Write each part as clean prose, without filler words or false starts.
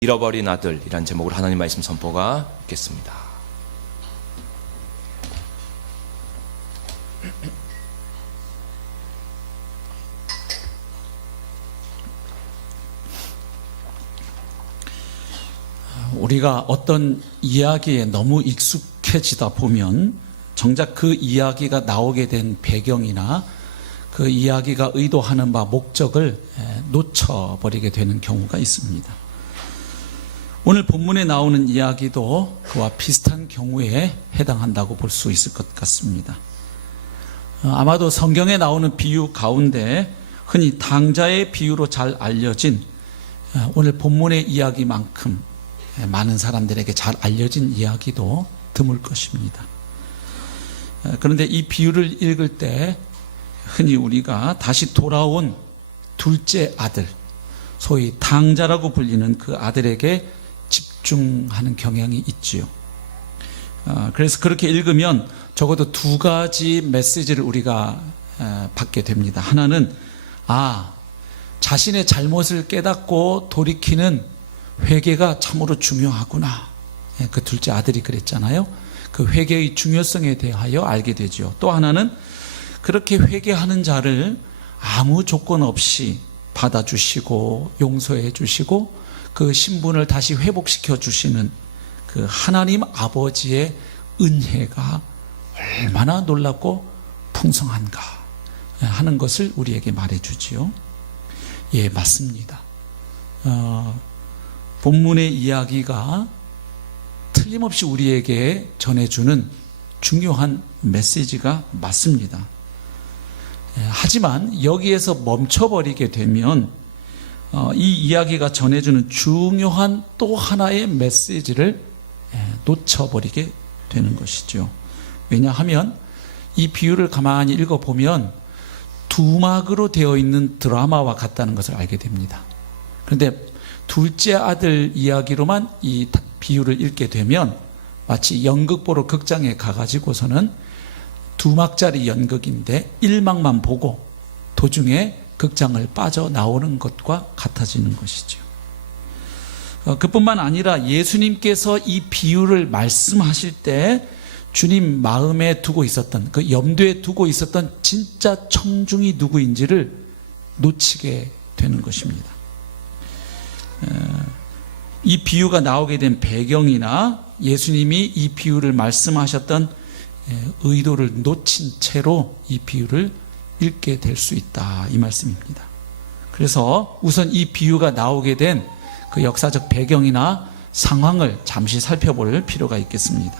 잃어버린 아들이란 제목으로 하나님 말씀 선포가 있겠습니다. 우리가 어떤 이야기에 너무 익숙해지다 보면 정작 그 이야기가 나오게 된 배경이나 그 이야기가 의도하는 바 목적을 놓쳐버리게 되는 경우가 있습니다. 오늘 본문에 나오는 이야기도 그와 비슷한 경우에 해당한다고 볼 수 있을 것 같습니다. 아마도 성경에 나오는 비유 가운데 흔히 당자의 비유로 잘 알려진 오늘 본문의 이야기만큼 많은 사람들에게 잘 알려진 이야기도 드물 것입니다. 그런데 이 비유를 읽을 때 흔히 우리가 다시 돌아온 둘째 아들, 소위 당자라고 불리는 그 아들에게 집중하는 경향이 있지요. 그래서 그렇게 읽으면 적어도 두 가지 메시지를 우리가 받게 됩니다. 하나는 자신의 잘못을 깨닫고 돌이키는 회개가 참으로 중요하구나. 그 둘째 아들이 그랬잖아요. 그 회개의 중요성에 대하여 알게 되죠. 또 하나는 그렇게 회개하는 자를 아무 조건 없이 받아주시고 용서해 주시고 그 신분을 다시 회복시켜 주시는 그 하나님 아버지의 은혜가 얼마나 놀랍고 풍성한가 하는 것을 우리에게 말해주지요. 예, 맞습니다. 본문의 이야기가 틀림없이 우리에게 전해주는 중요한 메시지가 맞습니다. 하지만 여기에서 멈춰버리게 되면 이 이야기가 전해주는 중요한 또 하나의 메시지를 놓쳐버리게 되는 것이죠. 왜냐하면 이 비유를 가만히 읽어보면 두막으로 되어 있는 드라마와 같다는 것을 알게 됩니다. 그런데 둘째 아들 이야기로만 이 비유를 읽게 되면 마치 연극 보러 극장에 가가지고서는 2막짜리 연극인데 1막만 보고 도중에 극장을 빠져나오는 것과 같아지는 것이죠. 그뿐만 아니라 예수님께서 이 비유를 말씀하실 때 주님 마음에 두고 있었던, 그 염두에 두고 있었던 진짜 청중이 누구인지를 놓치게 되는 것입니다. 이 비유가 나오게 된 배경이나 예수님이 이 비유를 말씀하셨던 의도를 놓친 채로 이 비유를 읽게 될 수 있다, 이 말씀입니다. 그래서 우선 이 비유가 나오게 된 그 역사적 배경이나 상황을 잠시 살펴볼 필요가 있겠습니다.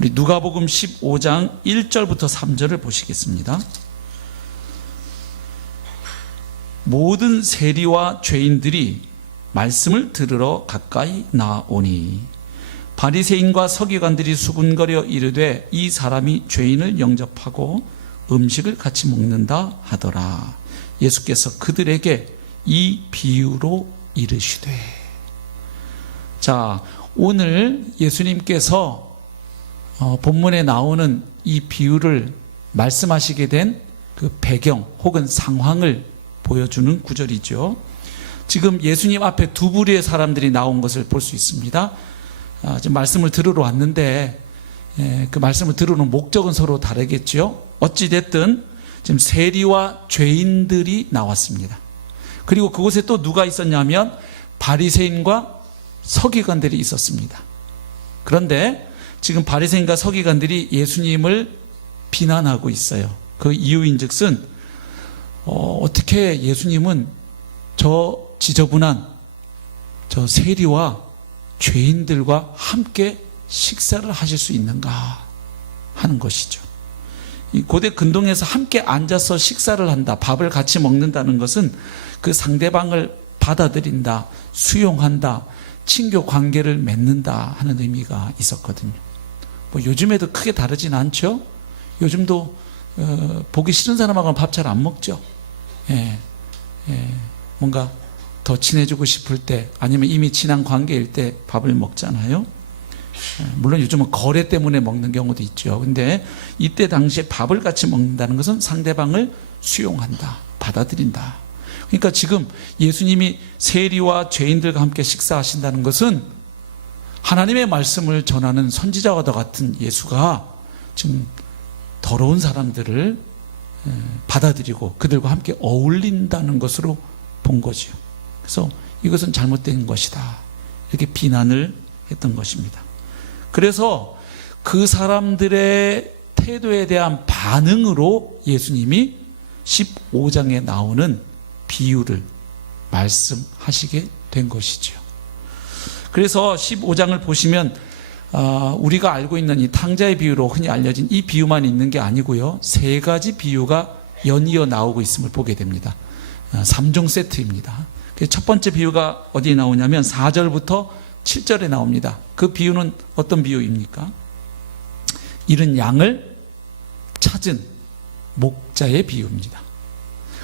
우리 누가복음 15장 1절부터 3절을 보시겠습니다. 모든 세리와 죄인들이 말씀을 들으러 가까이 나오니 바리새인과 서기관들이 수군거려 이르되 이 사람이 죄인을 영접하고 음식을 같이 먹는다 하더라. 예수께서 그들에게 이 비유로 이르시되. 자, 오늘 예수님께서 본문에 나오는 이 비유를 말씀하시게 된 그 배경 혹은 상황을 보여주는 구절이죠. 지금 예수님 앞에 두 부류의 사람들이 나온 것을 볼 수 있습니다. 지금 말씀을 들으러 왔는데 그 말씀을 들으는 목적은 서로 다르겠죠. 어찌됐든 지금 세리와 죄인들이 나왔습니다. 그리고 그곳에 또 누가 있었냐면 바리새인과 서기관들이 있었습니다. 그런데 지금 바리새인과 서기관들이 예수님을 비난하고 있어요. 그 이유인즉슨 어떻게 예수님은 저 지저분한 저 세리와 죄인들과 함께 식사를 하실 수 있는가 하는 것이죠. 이 고대 근동에서 함께 앉아서 식사를 한다, 밥을 같이 먹는다는 것은 그 상대방을 받아들인다, 수용한다, 친교 관계를 맺는다 하는 의미가 있었거든요. 뭐 요즘에도 크게 다르진 않죠. 요즘도 보기 싫은 사람하고는 밥 잘 안 먹죠. 뭔가 더 친해지고 싶을 때 아니면 이미 친한 관계일 때 밥을 먹잖아요. 물론 요즘은 거래 때문에 먹는 경우도 있죠. 근데 이때 당시에 밥을 같이 먹는다는 것은 상대방을 수용한다, 받아들인다. 그러니까 지금 예수님이 세리와 죄인들과 함께 식사하신다는 것은 하나님의 말씀을 전하는 선지자와 같은 예수가 지금 더러운 사람들을 받아들이고 그들과 함께 어울린다는 것으로 본 거죠. 그래서 이것은 잘못된 것이다, 이렇게 비난을 했던 것입니다. 그래서 그 사람들의 태도에 대한 반응으로 예수님이 15장에 나오는 비유를 말씀하시게 된 것이죠. 그래서 15장을 보시면 우리가 알고 있는 이 탕자의 비유로 흔히 알려진 이 비유만 있는 게 아니고요, 세 가지 비유가 연이어 나오고 있음을 보게 됩니다. 3종 세트입니다. 첫 번째 비유가 어디에 나오냐면 4절부터 7절에 나옵니다. 그 비유는 어떤 비유입니까? 잃은 양을 찾은 목자의 비유입니다.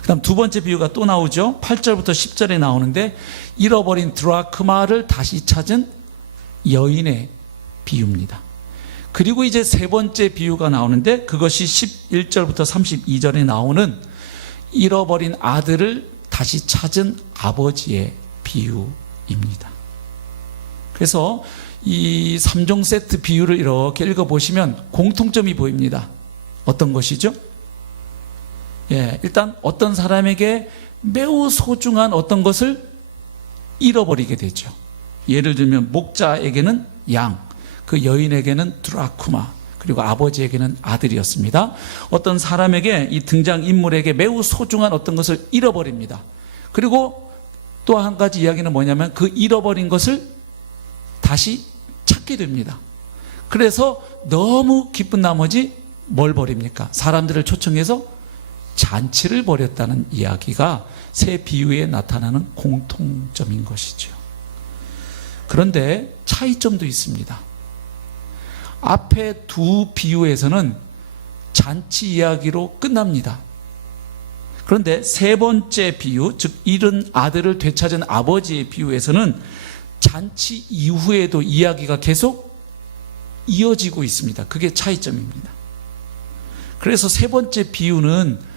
그 다음 두 번째 비유가 또 나오죠. 8절부터 10절에 나오는데 잃어버린 드라크마를 다시 찾은 여인의 비유입니다. 그리고 이제 세 번째 비유가 나오는데 그것이 11절부터 32절에 나오는 잃어버린 아들을 다시 찾은 아버지의 비유입니다. 그래서 이 3종 세트 비유를 이렇게 읽어보시면 공통점이 보입니다. 어떤 것이죠? 일단 어떤 사람에게 매우 소중한 어떤 것을 잃어버리게 되죠. 예를 들면 목자에게는 양, 그 여인에게는 드라쿠마, 그리고 아버지에게는 아들이었습니다. 어떤 사람에게, 이 등장인물에게 매우 소중한 어떤 것을 잃어버립니다. 그리고 또 한 가지 이야기는 뭐냐면 그 잃어버린 것을 다시 찾게 됩니다. 그래서 너무 기쁜 나머지 뭘 버립니까? 사람들을 초청해서 잔치를 벌였다는 이야기가 세 비유에 나타나는 공통점인 것이죠. 그런데 차이점도 있습니다. 앞에 두 비유에서는 잔치 이야기로 끝납니다. 그런데 세 번째 비유, 즉 잃은 아들을 되찾은 아버지의 비유에서는 잔치 이후에도 이야기가 계속 이어지고 있습니다. 그게 차이점입니다. 그래서 세 번째 비유는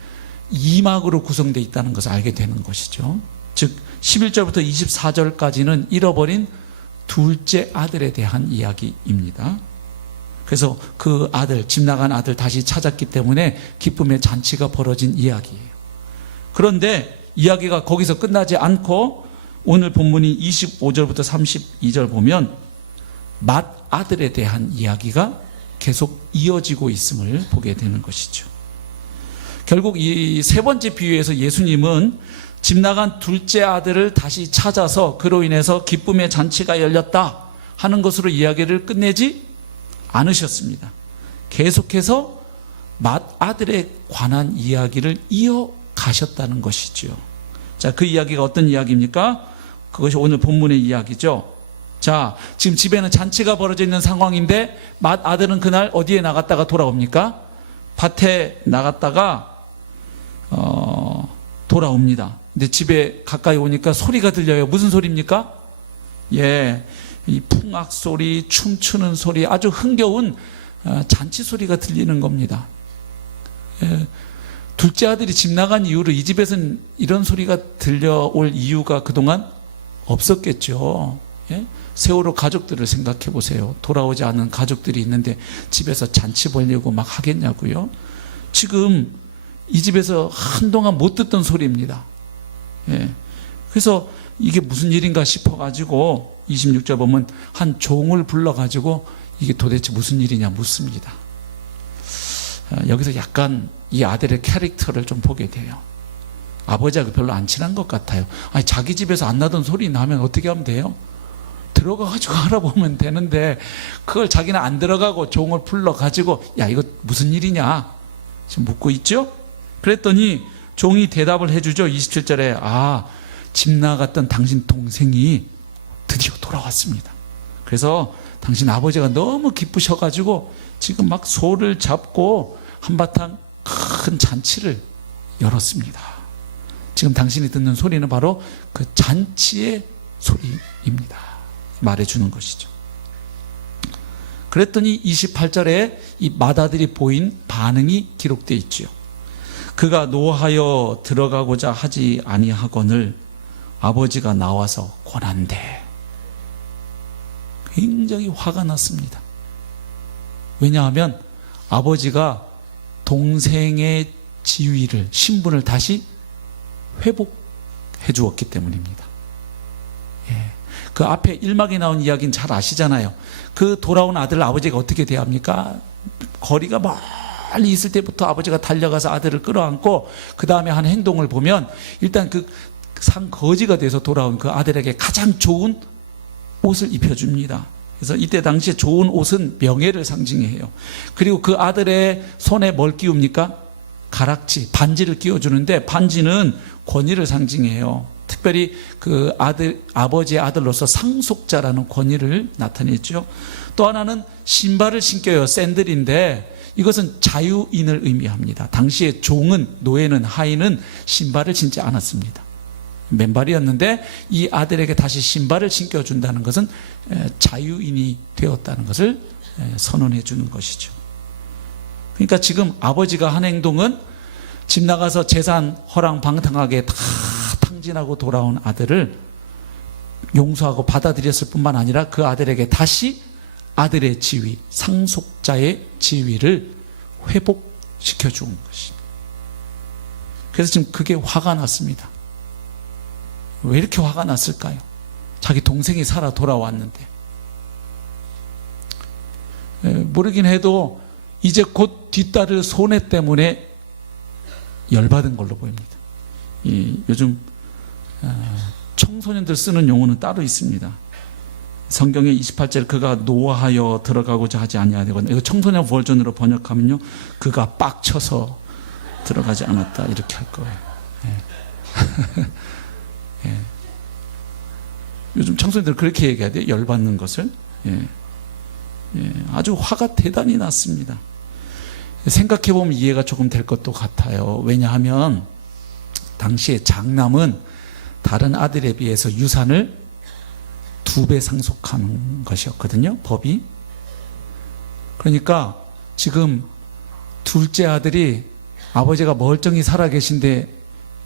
2막으로 구성되어 있다는 것을 알게 되는 것이죠. 즉 11절부터 24절까지는 잃어버린 둘째 아들에 대한 이야기입니다. 그래서 그 아들, 집 나간 아들 다시 찾았기 때문에 기쁨의 잔치가 벌어진 이야기예요. 그런데 이야기가 거기서 끝나지 않고 오늘 본문이 25절부터 32절 보면 맏아들에 대한 이야기가 계속 이어지고 있음을 보게 되는 것이죠. 결국 이 세 번째 비유에서 예수님은 집 나간 둘째 아들을 다시 찾아서 그로 인해서 기쁨의 잔치가 열렸다 하는 것으로 이야기를 끝내지 않으셨습니다. 계속해서 맏아들에 관한 이야기를 이어가셨다는 것이죠. 자, 그 이야기가 어떤 이야기입니까? 그것이 오늘 본문의 이야기죠. 자, 지금 집에는 잔치가 벌어져 있는 상황인데 맏아들은 그날 어디에 나갔다가 돌아옵니까? 밭에 나갔다가 돌아옵니다. 근데 집에 가까이 오니까 소리가 들려요. 무슨 소리입니까? 이 풍악 소리, 춤추는 소리, 아주 흥겨운 잔치 소리가 들리는 겁니다. 둘째 아들이 집 나간 이후로 이 집에서는 이런 소리가 들려올 이유가 그동안 없었겠죠. 세월호 가족들을 생각해 보세요. 돌아오지 않은 가족들이 있는데 집에서 잔치 벌려고 막 하겠냐고요. 지금 이 집에서 한동안 못 듣던 소리입니다. 그래서 이게 무슨 일인가 싶어가지고 26절 보면 한 종을 불러가지고 이게 도대체 무슨 일이냐 묻습니다. 여기서 약간 이 아들의 캐릭터를 좀 보게 돼요. 아버지하고 별로 안 친한 것 같아요. 아니, 자기 집에서 안 나던 소리 나면 어떻게 하면 돼요? 들어가가지고 알아보면 되는데 그걸 자기는 안 들어가고 종을 불러가지고 야, 이거 무슨 일이냐 지금 묻고 있죠? 그랬더니 종이 대답을 해주죠. 27절에 집 나갔던 당신 동생이 드디어 돌아왔습니다. 그래서 당신 아버지가 너무 기쁘셔가지고 지금 막 소를 잡고 한바탕 큰 잔치를 열었습니다. 지금 당신이 듣는 소리는 바로 그 잔치의 소리입니다. 말해주는 것이죠. 그랬더니 28절에 이 맏아들이 보인 반응이 기록되어 있죠. 그가 노하여 들어가고자 하지 아니하거늘 아버지가 나와서 권한대. 굉장히 화가 났습니다. 왜냐하면 아버지가 동생의 지위를, 신분을 다시 회복해 주었기 때문입니다. 그 앞에 1막에 나온 이야기는 잘 아시잖아요. 그 돌아온 아들을 아버지가 어떻게 대합니까? 거리가 멀리 있을 때부터 아버지가 달려가서 아들을 끌어안고 그 다음에 한 행동을 보면 일단 그 상거지가 돼서 돌아온 그 아들에게 가장 좋은 옷을 입혀줍니다. 그래서 이때 당시에 좋은 옷은 명예를 상징해요. 그리고 그 아들의 손에 뭘 끼웁니까? 가락지, 반지를 끼워주는데 반지는 권위를 상징해요. 특별히 그 아버지의 아들로서 상속자라는 권위를 나타냈죠. 또 하나는 신발을 신겨요. 샌들인데 이것은 자유인을 의미합니다. 당시에 종은, 노예는, 하인은 신발을 신지 않았습니다. 맨발이었는데 이 아들에게 다시 신발을 신겨준다는 것은 자유인이 되었다는 것을 선언해 주는 것이죠. 그러니까 지금 아버지가 한 행동은 집 나가서 재산 허랑방탕하게 다 탕진하고 돌아온 아들을 용서하고 받아들였을 뿐만 아니라 그 아들에게 다시 아들의 지위, 상속자의 지위를 회복시켜 준 것입니다. 그래서 지금 그게 화가 났습니다. 왜 이렇게 화가 났을까요? 자기 동생이 살아 돌아왔는데. 모르긴 해도 이제 곧 뒷딸을 손해 때문에 열받은 걸로 보입니다. 요즘 청소년들 쓰는 용어는 따로 있습니다. 성경에 28절 그가 노하여 들어가고자 하지 아니하거든. 이거 청소년 버전으로 번역하면요, 그가 빡쳐서 들어가지 않았다 이렇게 할 거예요. 예. 요즘 청소년들 그렇게 얘기해야 돼요. 열받는 것을. 아주 화가 대단히 났습니다. 생각해보면 이해가 조금 될 것도 같아요. 왜냐하면 당시에 장남은 다른 아들에 비해서 유산을 2배 상속하는 것이었거든요, 법이. 그러니까 지금 둘째 아들이 아버지가 멀쩡히 살아계신데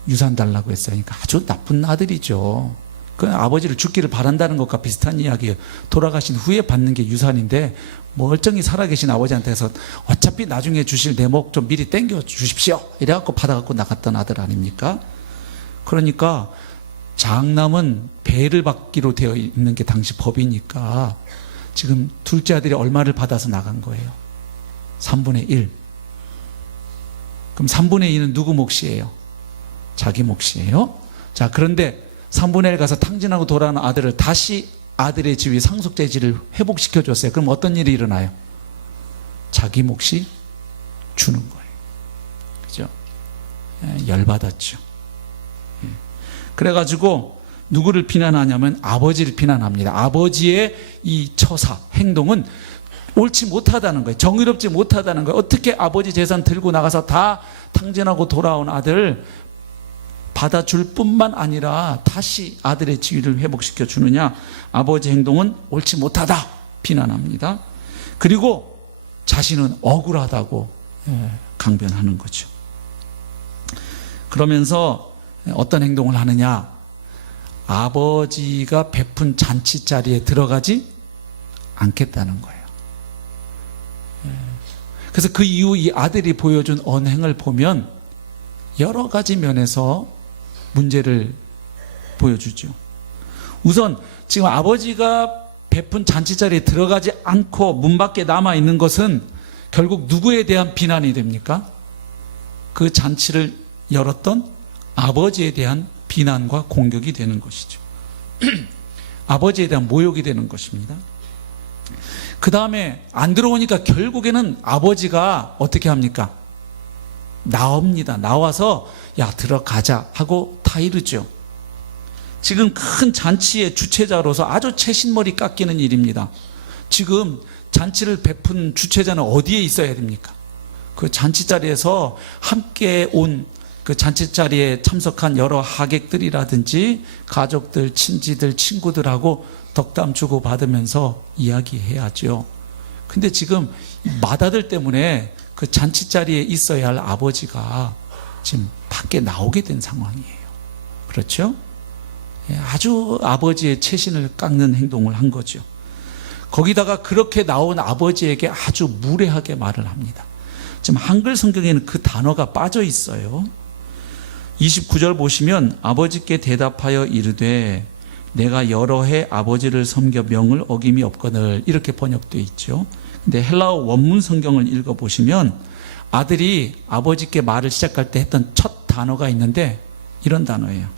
유산 달라고 했어요. 그러니까 아주 나쁜 아들이죠. 그 아버지를 죽기를 바란다는 것과 비슷한 이야기예요. 돌아가신 후에 받는 게 유산인데 멀쩡히 살아계신 아버지한테서 어차피 나중에 주실 대목 좀 미리 땡겨 주십시오 이래갖고 받아갖고 나갔던 아들 아닙니까? 그러니까 장남은 배를 받기로 되어 있는 게 당시 법이니까 지금 둘째 아들이 얼마를 받아서 나간 거예요? 3분의 1. 그럼 3분의 2는 누구 몫이에요? 자기 몫이에요. 자, 그런데 3분의 1 가서 탕진하고 돌아오는 아들을 다시 아들의 지위, 상속자의 지위를 회복시켜 줬어요. 그럼 어떤 일이 일어나요? 자기 몫이 주는 거예요. 그죠? 열받았죠. 그래가지고 누구를 비난하냐면 아버지를 비난합니다. 아버지의 이 처사, 행동은 옳지 못하다는 거예요. 정의롭지 못하다는 거예요. 어떻게 아버지 재산 들고 나가서 다 탕진하고 돌아온 아들을 받아줄 뿐만 아니라 다시 아들의 지위를 회복시켜 주느냐. 아버지 행동은 옳지 못하다 비난합니다. 그리고 자신은 억울하다고 강변하는 거죠. 그러면서 어떤 행동을 하느냐. 아버지가 베푼 잔치 자리에 들어가지 않겠다는 거예요. 그래서 그 이후 이 아들이 보여준 언행을 보면 여러 가지 면에서 문제를 보여주죠. 우선 지금 아버지가 베푼 잔치 자리에 들어가지 않고 문 밖에 남아 있는 것은 결국 누구에 대한 비난이 됩니까? 그 잔치를 열었던 아버지에 대한 비난과 공격이 되는 것이죠. 아버지에 대한 모욕이 되는 것입니다. 그 다음에 안 들어오니까 결국에는 아버지가 어떻게 합니까? 나옵니다. 나와서 야 들어가자 하고 타이르죠. 지금 큰 잔치의 주최자로서 아주 채신머리 깎이는 일입니다. 지금 잔치를 베푼 주최자는 어디에 있어야 됩니까? 그 잔치 자리에서 함께 온 그 잔치 자리에 참석한 여러 하객들이라든지 가족들, 친지들, 친구들하고 덕담 주고 받으면서 이야기해야죠. 근데 지금 맏아들 때문에 그 잔치 자리에 있어야 할 아버지가 지금 밖에 나오게 된 상황이에요. 그렇죠? 예, 아주 아버지의 채신을 깎는 행동을 한 거죠. 거기다가 그렇게 나온 아버지에게 아주 무례하게 말을 합니다. 지금 한글 성경에는 그 단어가 빠져 있어요. 29절 보시면 아버지께 대답하여 이르되 내가 여러 해 아버지를 섬겨 명을 어김이 없거늘 이렇게 번역되어 있죠. 근데 헬라어 원문 성경을 읽어보시면 아들이 아버지께 말을 시작할 때 했던 첫 단어가 있는데 이런 단어예요.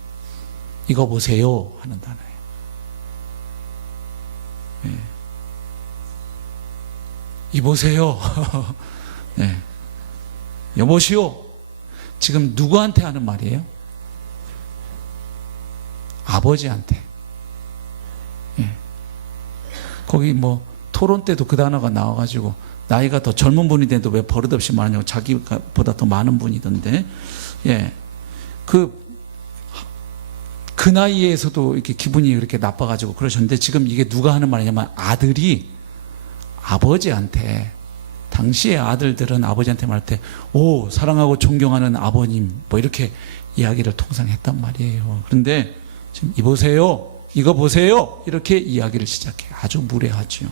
이거 보세요 하는 단어예요. 네. 이보세요. 네. 여보시오. 지금 누구한테 하는 말이에요? 아버지한테. 예. 거기 뭐 토론 때도 그 단어가 나와가지고 나이가 더 젊은 분이 돼도 왜 버릇없이 말하냐고 자기보다 더 많은 분이던데, 예. 그 나이에서도 이렇게 기분이 그렇게 나빠가지고 그러셨는데 지금 이게 누가 하는 말이냐면 아들이 아버지한테, 당시의 아들들은 아버지한테 말할 때, 오, 사랑하고 존경하는 아버님, 뭐 이렇게 이야기를 통상 했단 말이에요. 그런데 지금 이보세요, 이거 보세요, 이렇게 이야기를 시작해요. 아주 무례하죠.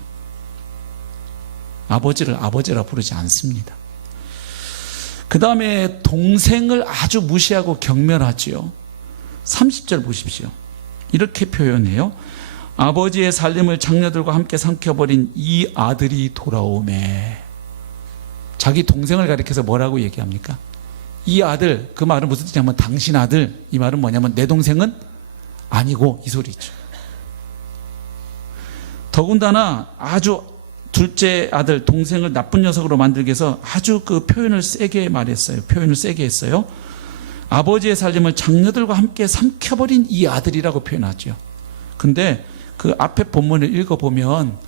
아버지를 아버지라 부르지 않습니다. 그 다음에 동생을 아주 무시하고 경멸하지요. 30절 보십시오. 이렇게 표현해요. 아버지의 살림을 장녀들과 함께 삼켜버린 이 아들이 돌아오매. 자기 동생을 가리켜서 뭐라고 얘기합니까? 이 아들, 그 말은 무슨 뜻이냐면 당신 아들, 이 말은 뭐냐면 내 동생은 아니고 이 소리죠. 더군다나 아주 둘째 아들, 동생을 나쁜 녀석으로 만들기 위해서 아주 그 표현을 세게 말했어요. 표현을 세게 했어요. 아버지의 살림을 장녀들과 함께 삼켜버린 이 아들이라고 표현하죠. 근데 그 앞에 본문을 읽어보면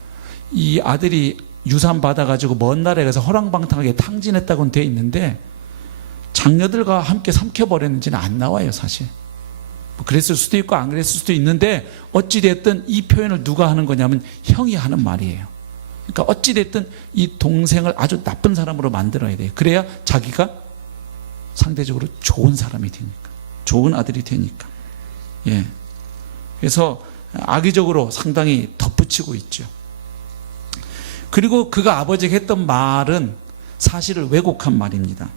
이 아들이 유산 받아가지고 먼 나라에 가서 허랑방탕하게 탕진했다고는 돼 있는데 장녀들과 함께 삼켜버렸는지는 안 나와요, 사실. 뭐 그랬을 수도 있고 안 그랬을 수도 있는데 어찌됐든 이 표현을 누가 하는 거냐면 형이 하는 말이에요. 그러니까 어찌됐든 이 동생을 아주 나쁜 사람으로 만들어야 돼요. 그래야 자기가 상대적으로 좋은 사람이 되니까, 좋은 아들이 되니까. 예. 그래서 악의적으로 상당히 덧붙이고 있죠. 그리고 그가 아버지에게 했던 말은 사실을 왜곡한 말입니다.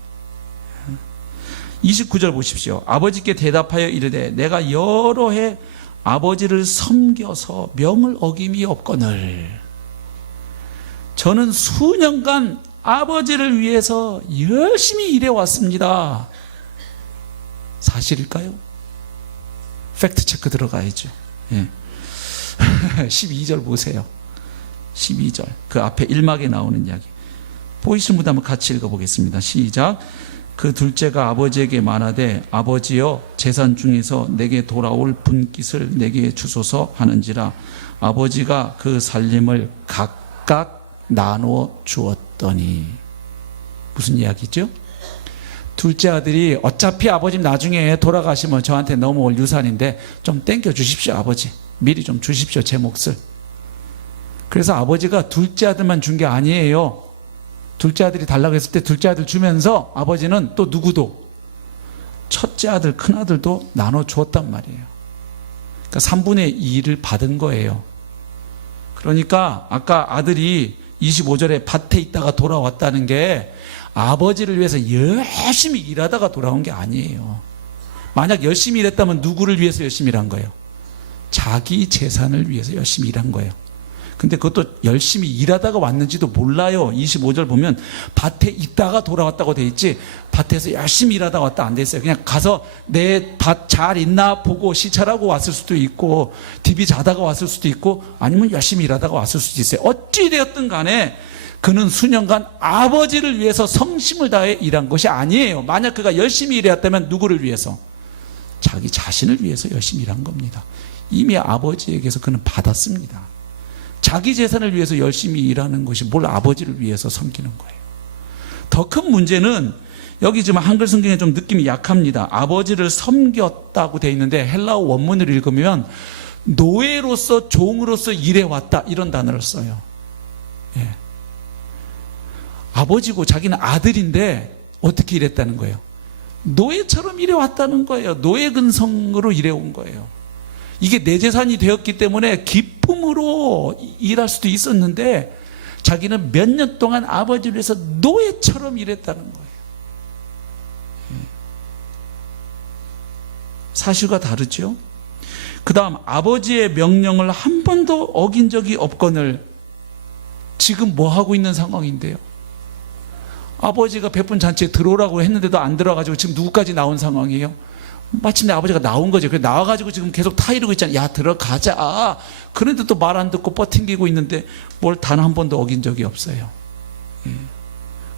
29절 보십시오. 아버지께 대답하여 이르되 내가 여러 해 아버지를 섬겨서 명을 어김이 없거늘. 저는 수년간 아버지를 위해서 열심히 일해왔습니다. 사실일까요? 팩트 체크 들어가야죠. 예. 12절 보세요. 12절. 그 앞에 1막에 나오는 이야기. 보이시는 분 한번 같이 읽어보겠습니다. 시작. 그 둘째가 아버지에게 말하되 아버지여 재산 중에서 내게 돌아올 분깃을 내게 주소서 하는지라. 아버지가 그 살림을 각각 나누어 주었더니. 무슨 이야기죠? 둘째 아들이 어차피 아버님 나중에 돌아가시면 저한테 넘어올 유산인데 좀 땡겨 주십시오, 아버지. 미리 좀 주십시오, 제 몫을. 그래서 아버지가 둘째 아들만 준 게 아니에요. 둘째 아들이 달라고 했을 때 둘째 아들 주면서 아버지는 또 누구도, 첫째 아들, 큰 아들도 나눠주었단 말이에요. 그러니까 3분의 2를 받은 거예요. 그러니까 아까 아들이 25절에 밭에 있다가 돌아왔다는 게 아버지를 위해서 열심히 일하다가 돌아온 게 아니에요. 만약 열심히 일했다면 누구를 위해서 열심히 일한 거예요? 자기 재산을 위해서 열심히 일한 거예요. 근데 그것도 열심히 일하다가 왔는지도 몰라요. 25절 보면 밭에 있다가 돌아왔다고 돼 있지 밭에서 열심히 일하다가 왔다 안 돼 있어요. 그냥 가서 내 밭 잘 있나 보고 시찰하고 왔을 수도 있고 TV 자다가 왔을 수도 있고 아니면 열심히 일하다가 왔을 수도 있어요. 어찌되었든 간에 그는 수년간 아버지를 위해서 성심을 다해 일한 것이 아니에요. 만약 그가 열심히 일했다면 누구를 위해서? 자기 자신을 위해서 열심히 일한 겁니다. 이미 아버지에게서 그는 받았습니다. 자기 재산을 위해서 열심히 일하는 것이 뭘 아버지를 위해서 섬기는 거예요. 더 큰 문제는 여기 지금 한글 성경에 좀 느낌이 약합니다. 아버지를 섬겼다고 돼 있는데 헬라어 원문을 읽으면 노예로서 종으로서 일해왔다 이런 단어를 써요. 예. 아버지고 자기는 아들인데 어떻게 일했다는 거예요? 노예처럼 일해왔다는 거예요. 노예 근성으로 일해온 거예요. 이게 내 재산이 되었기 때문에 기쁨으로 일할 수도 있었는데 자기는 몇 년 동안 아버지를 위해서 노예처럼 일했다는 거예요. 사실과 다르죠. 그 다음 아버지의 명령을 한 번도 어긴 적이 없거늘 지금 뭐 하고 있는 상황인데요. 아버지가 베푼 잔치에 들어오라고 했는데도 안 들어가지고 지금 누구까지 나온 상황이에요. 마침내 아버지가 나온 거죠. 그래서 나와가지고 지금 계속 타이르고 있잖아요. 야 들어가자. 그런데 또 말 안 듣고 버팅기고 있는데 뭘 단 한 번도 어긴 적이 없어요.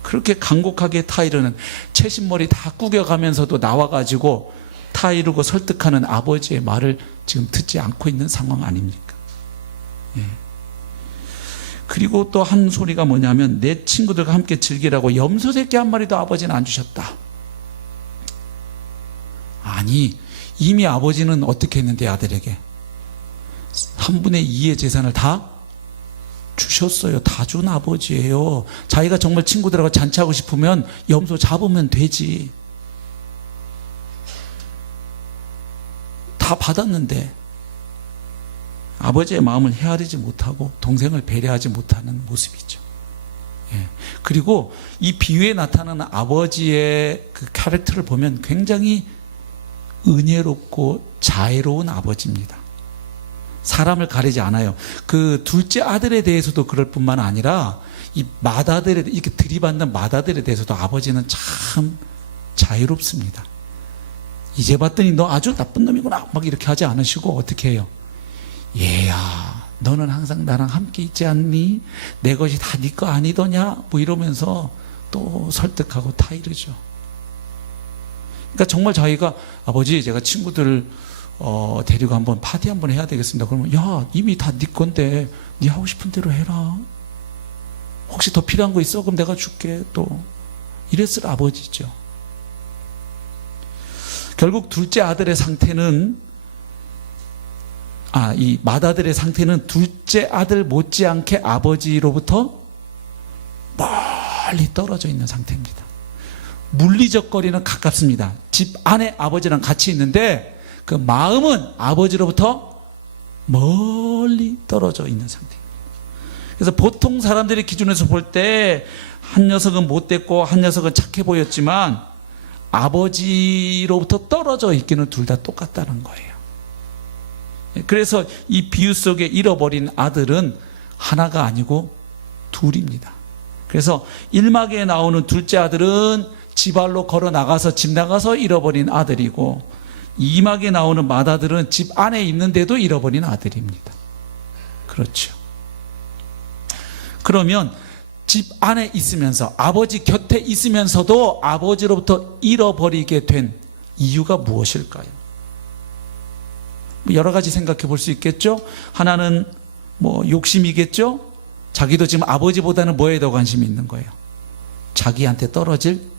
그렇게 간곡하게 타이르는 채신머리 다 구겨가면서도 나와가지고 타이르고 설득하는 아버지의 말을 지금 듣지 않고 있는 상황 아닙니까? 그리고 또 한 소리가 뭐냐면 내 친구들과 함께 즐기라고 염소 새끼 한 마리도 아버지는 안 주셨다. 아니 이미 아버지는 어떻게 했는데 아들에게 3분의 2의 재산을 다 주셨어요. 다 준 아버지예요. 자기가 정말 친구들하고 잔치하고 싶으면 염소 잡으면 되지. 다 받았는데 아버지의 마음을 헤아리지 못하고 동생을 배려하지 못하는 모습이죠. 그리고 이 비유에 나타나는 아버지의 그 캐릭터를 보면 굉장히 은혜롭고 자애로운 아버지입니다. 사람을 가리지 않아요. 그 둘째 아들에 대해서도 그럴 뿐만 아니라 이 맏아들에 이렇게 들이받는 맏아들에 대해서도 아버지는 참 자유롭습니다. 이제 봤더니 너 아주 나쁜 놈이구나 막 이렇게 하지 않으시고 어떻게 해요? 얘야 너는 항상 나랑 함께 있지 않니? 내 것이 다 네 거 아니더냐? 뭐 이러면서 또 설득하고 타이르죠. 그러니까 정말 자기가 아버지 제가 친구들 데리고 한번 파티 한번 해야 되겠습니다. 그러면 야 이미 다 네 건데 네 하고 싶은 대로 해라. 혹시 더 필요한 거 있어? 그럼 내가 줄게. 또 이랬을 아버지죠. 결국 둘째 아들의 상태는 이 맏아들의 상태는 둘째 아들 못지않게 아버지로부터 멀리 떨어져 있는 상태입니다. 물리적 거리는 가깝습니다. 집 안에 아버지랑 같이 있는데 그 마음은 아버지로부터 멀리 떨어져 있는 상태입니다. 그래서 보통 사람들의 기준에서 볼 때 한 녀석은 못됐고 한 녀석은 착해 보였지만 아버지로부터 떨어져 있기는 둘 다 똑같다는 거예요. 그래서 이 비유 속에 잃어버린 아들은 하나가 아니고 둘입니다. 그래서 1막에 나오는 둘째 아들은 지발로 걸어 나가서 집 나가서 잃어버린 아들이고 2막에 나오는 맏아들은 집 안에 있는데도 잃어버린 아들입니다. 그렇죠. 그러면 집 안에 있으면서 아버지 곁에 있으면서도 아버지로부터 잃어버리게 된 이유가 무엇일까요? 여러 가지 생각해 볼 수 있겠죠. 하나는 욕심이겠죠. 자기도 지금 아버지보다는 뭐에 더 관심이 있는 거예요? 자기한테 떨어질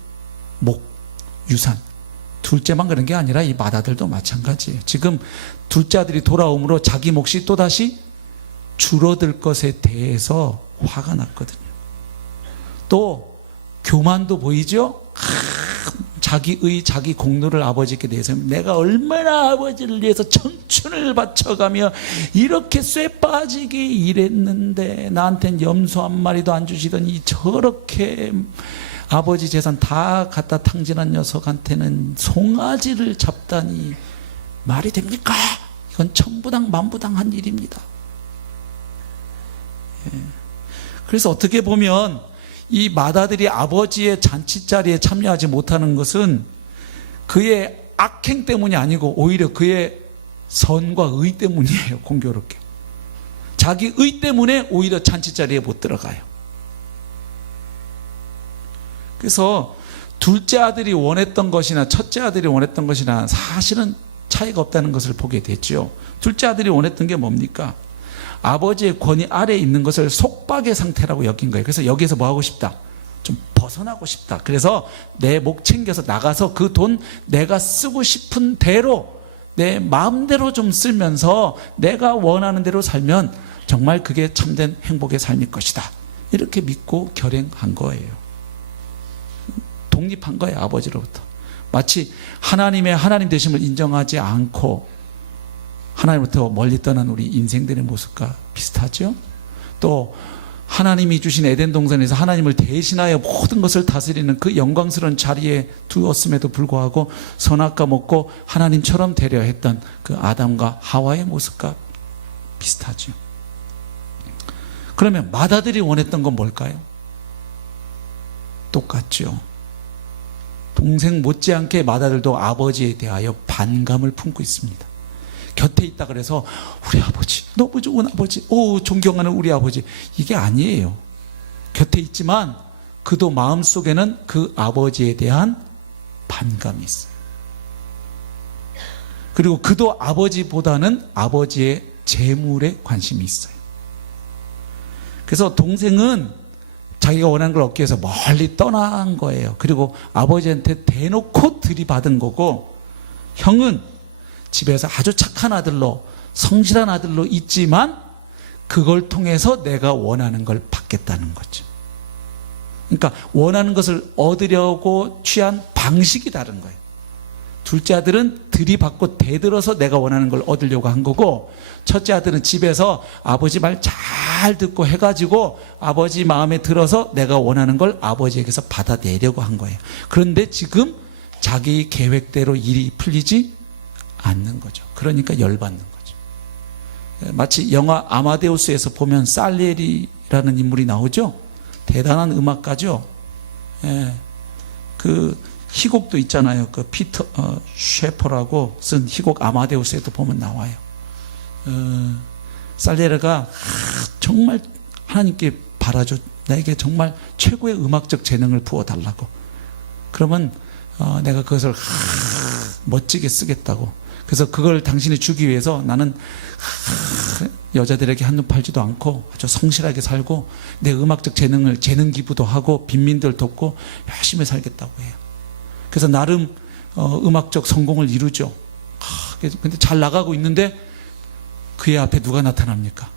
목, 유산. 둘째만 그런 게 아니라 이 맏아들도 마찬가지예요. 지금 둘째 아들이 돌아옴으로 자기 몫이 또다시 줄어들 것에 대해서 화가 났거든요. 또 교만도 보이죠. 자기 공로를 아버지께 내서 내가 얼마나 아버지를 위해서 청춘을 바쳐가며 이렇게 쇠 빠지게 일했는데 나한텐 염소 한 마리도 안 주시더니 저렇게 아버지 재산 다 갖다 탕진한 녀석한테는 송아지를 잡다니 말이 됩니까? 이건 천부당 만부당한 일입니다. 그래서 어떻게 보면 이 맏아들이 아버지의 잔치자리에 참여하지 못하는 것은 그의 악행 때문이 아니고 오히려 그의 선과 의 때문이에요. 공교롭게 자기 의 때문에 오히려 잔치자리에 못 들어가요. 그래서 둘째 아들이 원했던 것이나 첫째 아들이 원했던 것이나 사실은 차이가 없다는 것을 보게 됐죠. 둘째 아들이 원했던 게 뭡니까? 아버지의 권위 아래에 있는 것을 속박의 상태라고 여긴 거예요. 그래서 여기에서 뭐 하고 싶다? 좀 벗어나고 싶다. 그래서 내 목 챙겨서 나가서 그 돈 내가 쓰고 싶은 대로 내 마음대로 좀 쓰면서 내가 원하는 대로 살면 정말 그게 참된 행복의 삶일 것이다. 이렇게 믿고 결행한 거예요. 독립한 거예요. 아버지로부터. 마치 하나님의 하나님 되심을 인정하지 않고 하나님부터 멀리 떠난 우리 인생들의 모습과 비슷하죠. 또 하나님이 주신 에덴 동산에서 하나님을 대신하여 모든 것을 다스리는 그 영광스러운 자리에 두었음에도 불구하고 선악과 먹고 하나님처럼 되려 했던 그 아담과 하와의 모습과 비슷하죠. 그러면 맏아들이 원했던 건 뭘까요? 똑같죠. 동생 못지않게 맏아들도 아버지에 대하여 반감을 품고 있습니다. 곁에 있다 그래서 우리 아버지, 너무 좋은 아버지, 존경하는 우리 아버지, 이게 아니에요. 곁에 있지만 그도 마음속에는 그 아버지에 대한 반감이 있어요. 그리고 그도 아버지보다는 아버지의 재물에 관심이 있어요. 그래서 동생은 자기가 원하는 걸 얻기 위해서 멀리 떠난 거예요. 그리고 아버지한테 대놓고 들이받은 거고, 형은 집에서 아주 착한 아들로, 성실한 아들로 있지만 그걸 통해서 내가 원하는 걸 받겠다는 거죠. 그러니까 원하는 것을 얻으려고 취한 방식이 다른 거예요. 둘째 아들은 들이받고 대들어서 내가 원하는 걸 얻으려고 한 거고, 첫째 아들은 집에서 아버지 말 잘 듣고 해가지고 아버지 마음에 들어서 내가 원하는 걸 아버지에게서 받아내려고 한 거예요. 그런데 지금 자기 계획대로 일이 풀리지 않는 거죠. 그러니까 열받는 거죠. 마치 영화 아마데우스에서 보면 살리에리라는 인물이 나오죠. 대단한 음악가죠. 그 희곡도 있잖아요. 그 피터 셰퍼라고 쓴 희곡 아마데우스에도 보면 나와요. 살리에리가 정말 하나님께 바라죠. 나에게 정말 최고의 음악적 재능을 부어달라고. 그러면 내가 그것을 멋지게 쓰겠다고. 그래서 그걸 당신이 주기 위해서 나는 여자들에게 한눈 팔지도 않고 아주 성실하게 살고 내 음악적 재능을 재능 기부도 하고 빈민들 돕고 열심히 살겠다고 해요. 그래서 나름 음악적 성공을 이루죠. 근데 잘 나가고 있는데 그의 앞에 누가 나타납니까?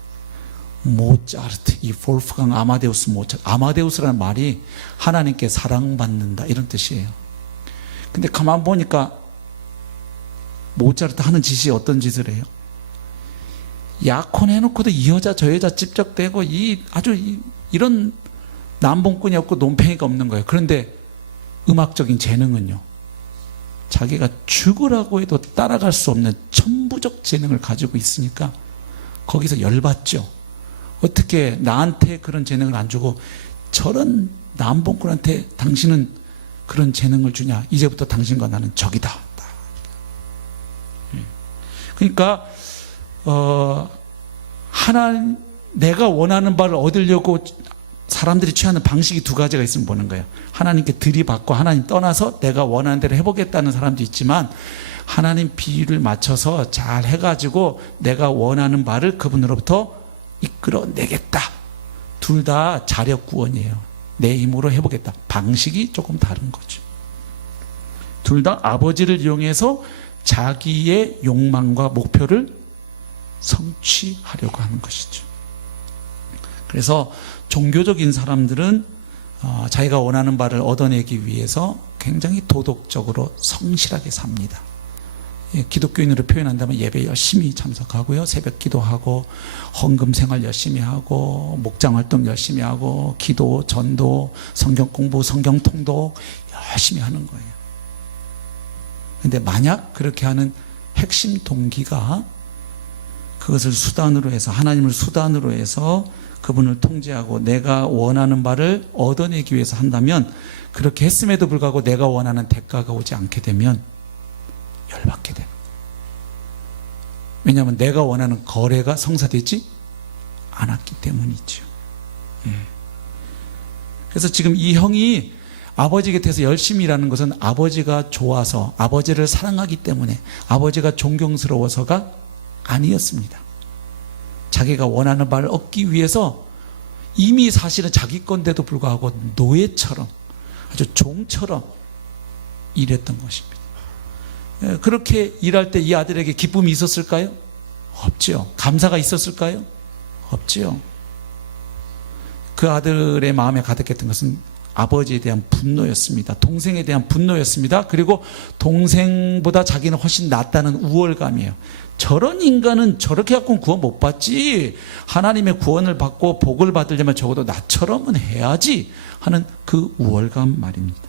모차르트, 이 볼프강 아마데우스 모차르트. 아마데우스라는 말이 하나님께 사랑받는다 이런 뜻이에요. 근데 가만 보니까 모차르트 하는 짓이 어떤 짓을 해요? 약혼 해놓고도 이 여자 저 여자 찝적대고 이런 남봉꾼이 없고 논팽이가 없는 거예요. 그런데 음악적인 재능은요, 자기가 죽으라고 해도 따라갈 수 없는 천부적 재능을 가지고 있으니까 거기서 열받죠. 어떻게 나한테 그런 재능을 안 주고 저런 남봉꾼한테 당신은 그런 재능을 주냐? 이제부터 당신과 나는 적이다. 그러니까 내가 원하는 바를 얻으려고 사람들이 취하는 방식이 두 가지가 있으면 보는 거예요. 하나님께 들이받고 하나님 떠나서 내가 원하는 대로 해보겠다는 사람도 있지만, 하나님 비율을 맞춰서 잘 해가지고 내가 원하는 바를 그분으로부터 이끌어내겠다. 둘 다 자력구원이에요. 내 힘으로 해보겠다. 방식이 조금 다른 거죠. 둘 다 아버지를 이용해서 자기의 욕망과 목표를 성취하려고 하는 것이죠. 그래서 종교적인 사람들은 자기가 원하는 바를 얻어내기 위해서 굉장히 도덕적으로 성실하게 삽니다. 기독교인으로 표현한다면 예배 열심히 참석하고요, 새벽 기도하고 헌금 생활 열심히 하고 목장 활동 열심히 하고 기도, 전도, 성경 공부, 성경 통독 열심히 하는 거예요. 그런데 만약 그렇게 하는 핵심 동기가 그것을 수단으로 해서, 하나님을 수단으로 해서 그분을 통제하고 내가 원하는 바를 얻어내기 위해서 한다면, 그렇게 했음에도 불구하고 내가 원하는 대가가 오지 않게 되면 열받게 됩니다. 왜냐하면 내가 원하는 거래가 성사되지 않았기 때문이죠. 그래서 지금 이 형이 아버지 곁에서 열심히 일하는 것은 아버지가 좋아서, 아버지를 사랑하기 때문에, 아버지가 존경스러워서가 아니었습니다. 자기가 원하는 바를 얻기 위해서 이미 사실은 자기 건데도 불구하고 노예처럼, 아주 종처럼 일했던 것입니다. 그렇게 일할 때 이 아들에게 기쁨이 있었을까요? 없죠. 감사가 있었을까요? 없죠. 그 아들의 마음에 가득했던 것은 아버지에 대한 분노였습니다. 동생에 대한 분노였습니다. 그리고 동생보다 자기는 훨씬 낫다는 우월감이에요. 저런 인간은 저렇게 갖고는 구원 못 받지. 하나님의 구원을 받고 복을 받으려면 적어도 나처럼은 해야지 하는 그 우월감 말입니다.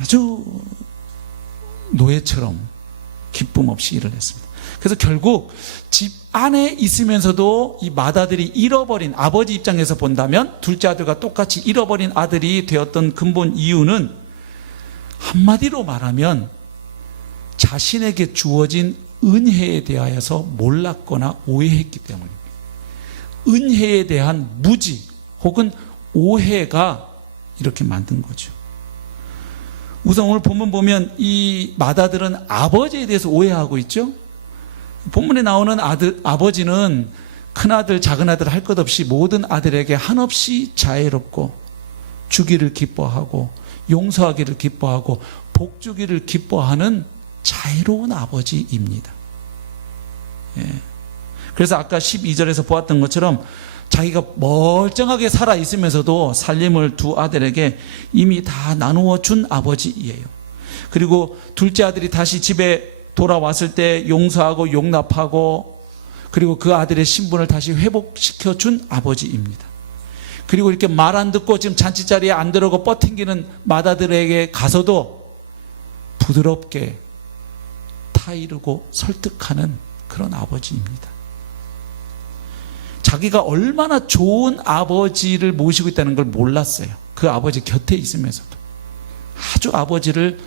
아주 노예처럼 기쁨 없이 일을 했습니다. 그래서 결국 집 안에 있으면서도 이 맏아들이 잃어버린, 아버지 입장에서 본다면 둘째 아들과 똑같이 잃어버린 아들이 되었던 근본 이유는 한마디로 말하면 자신에게 주어진 은혜에 대하여서 몰랐거나 오해했기 때문입니다. 은혜에 대한 무지 혹은 오해가 이렇게 만든 거죠. 우선 오늘 본문 보면 이 맏아들은 아버지에 대해서 오해하고 있죠. 본문에 나오는 아버지는 큰아들 작은아들 할 것 없이 모든 아들에게 한없이 자애롭고 주기를 기뻐하고 용서하기를 기뻐하고 복주기를 기뻐하는 자애로운 아버지입니다. 그래서 아까 12절에서 보았던 것처럼 자기가 멀쩡하게 살아 있으면서도 살림을 두 아들에게 이미 다 나누어 준 아버지예요. 그리고 둘째 아들이 다시 집에 돌아왔을 때 용서하고 용납하고 그리고 그 아들의 신분을 다시 회복시켜 준 아버지입니다. 그리고 이렇게 말 안 듣고 지금 잔치자리에 안 들어오고 뻗팅기는 맏아들에게 가서도 부드럽게 타이르고 설득하는 그런 아버지입니다. 자기가 얼마나 좋은 아버지를 모시고 있다는 걸 몰랐어요. 그 아버지 곁에 있으면서도 아주 아버지를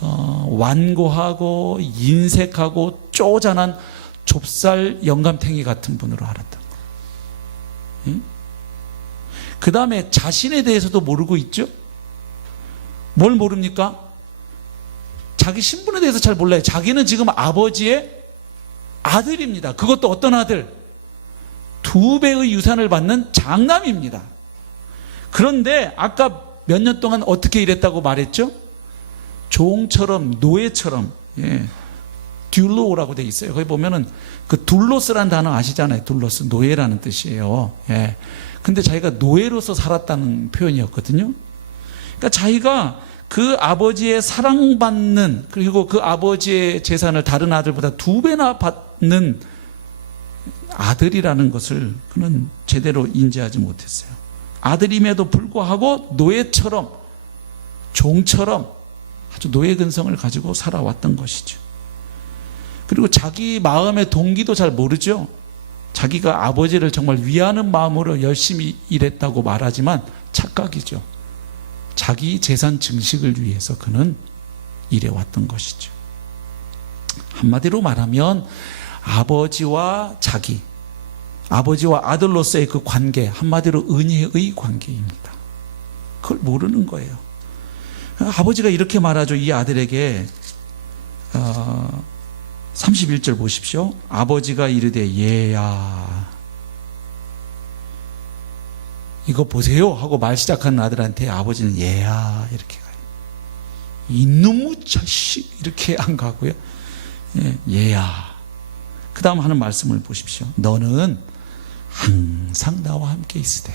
완고하고 인색하고 쪼잔한 좁쌀 영감탱이 같은 분으로 알았던 거예요. 그 다음에 자신에 대해서도 모르고 있죠. 뭘 모릅니까? 자기 신분에 대해서 잘 몰라요. 자기는 지금 아버지의 아들입니다. 그것도 어떤 아들? 2배의 유산을 받는 장남입니다. 그런데 아까 몇 년 동안 어떻게 일했다고 말했죠? 종처럼 노예처럼 듀로라고 돼 있어요. 거기 보면은 그 둘로스라는 단어 아시잖아요. 둘로스 노예라는 뜻이에요. 근데 자기가 노예로서 살았다는 표현이었거든요. 그러니까 자기가 그 아버지의 사랑받는 그리고 그 아버지의 재산을 다른 아들보다 2배나 받는 아들이라는 것을 그는 제대로 인지하지 못했어요. 아들임에도 불구하고 노예처럼 종처럼 아주 노예 근성을 가지고 살아왔던 것이죠. 그리고 자기 마음의 동기도 잘 모르죠. 자기가 아버지를 정말 위하는 마음으로 열심히 일했다고 말하지만 착각이죠. 자기 재산 증식을 위해서 그는 일해왔던 것이죠. 한마디로 말하면 아버지와 자기, 아버지와 아들로서의 그 관계, 한마디로 은혜의 관계입니다. 그걸 모르는 거예요. 아버지가 이렇게 말하죠. 이 아들에게 31절 보십시오. 아버지가 이르되 얘야 이거 보세요 하고 말 시작하는 아들한테 아버지는 얘야 이렇게 가요. 이놈의 자식 이렇게 안 가고요. 얘야. 그 다음 하는 말씀을 보십시오. 너는 항상 나와 함께 있으되.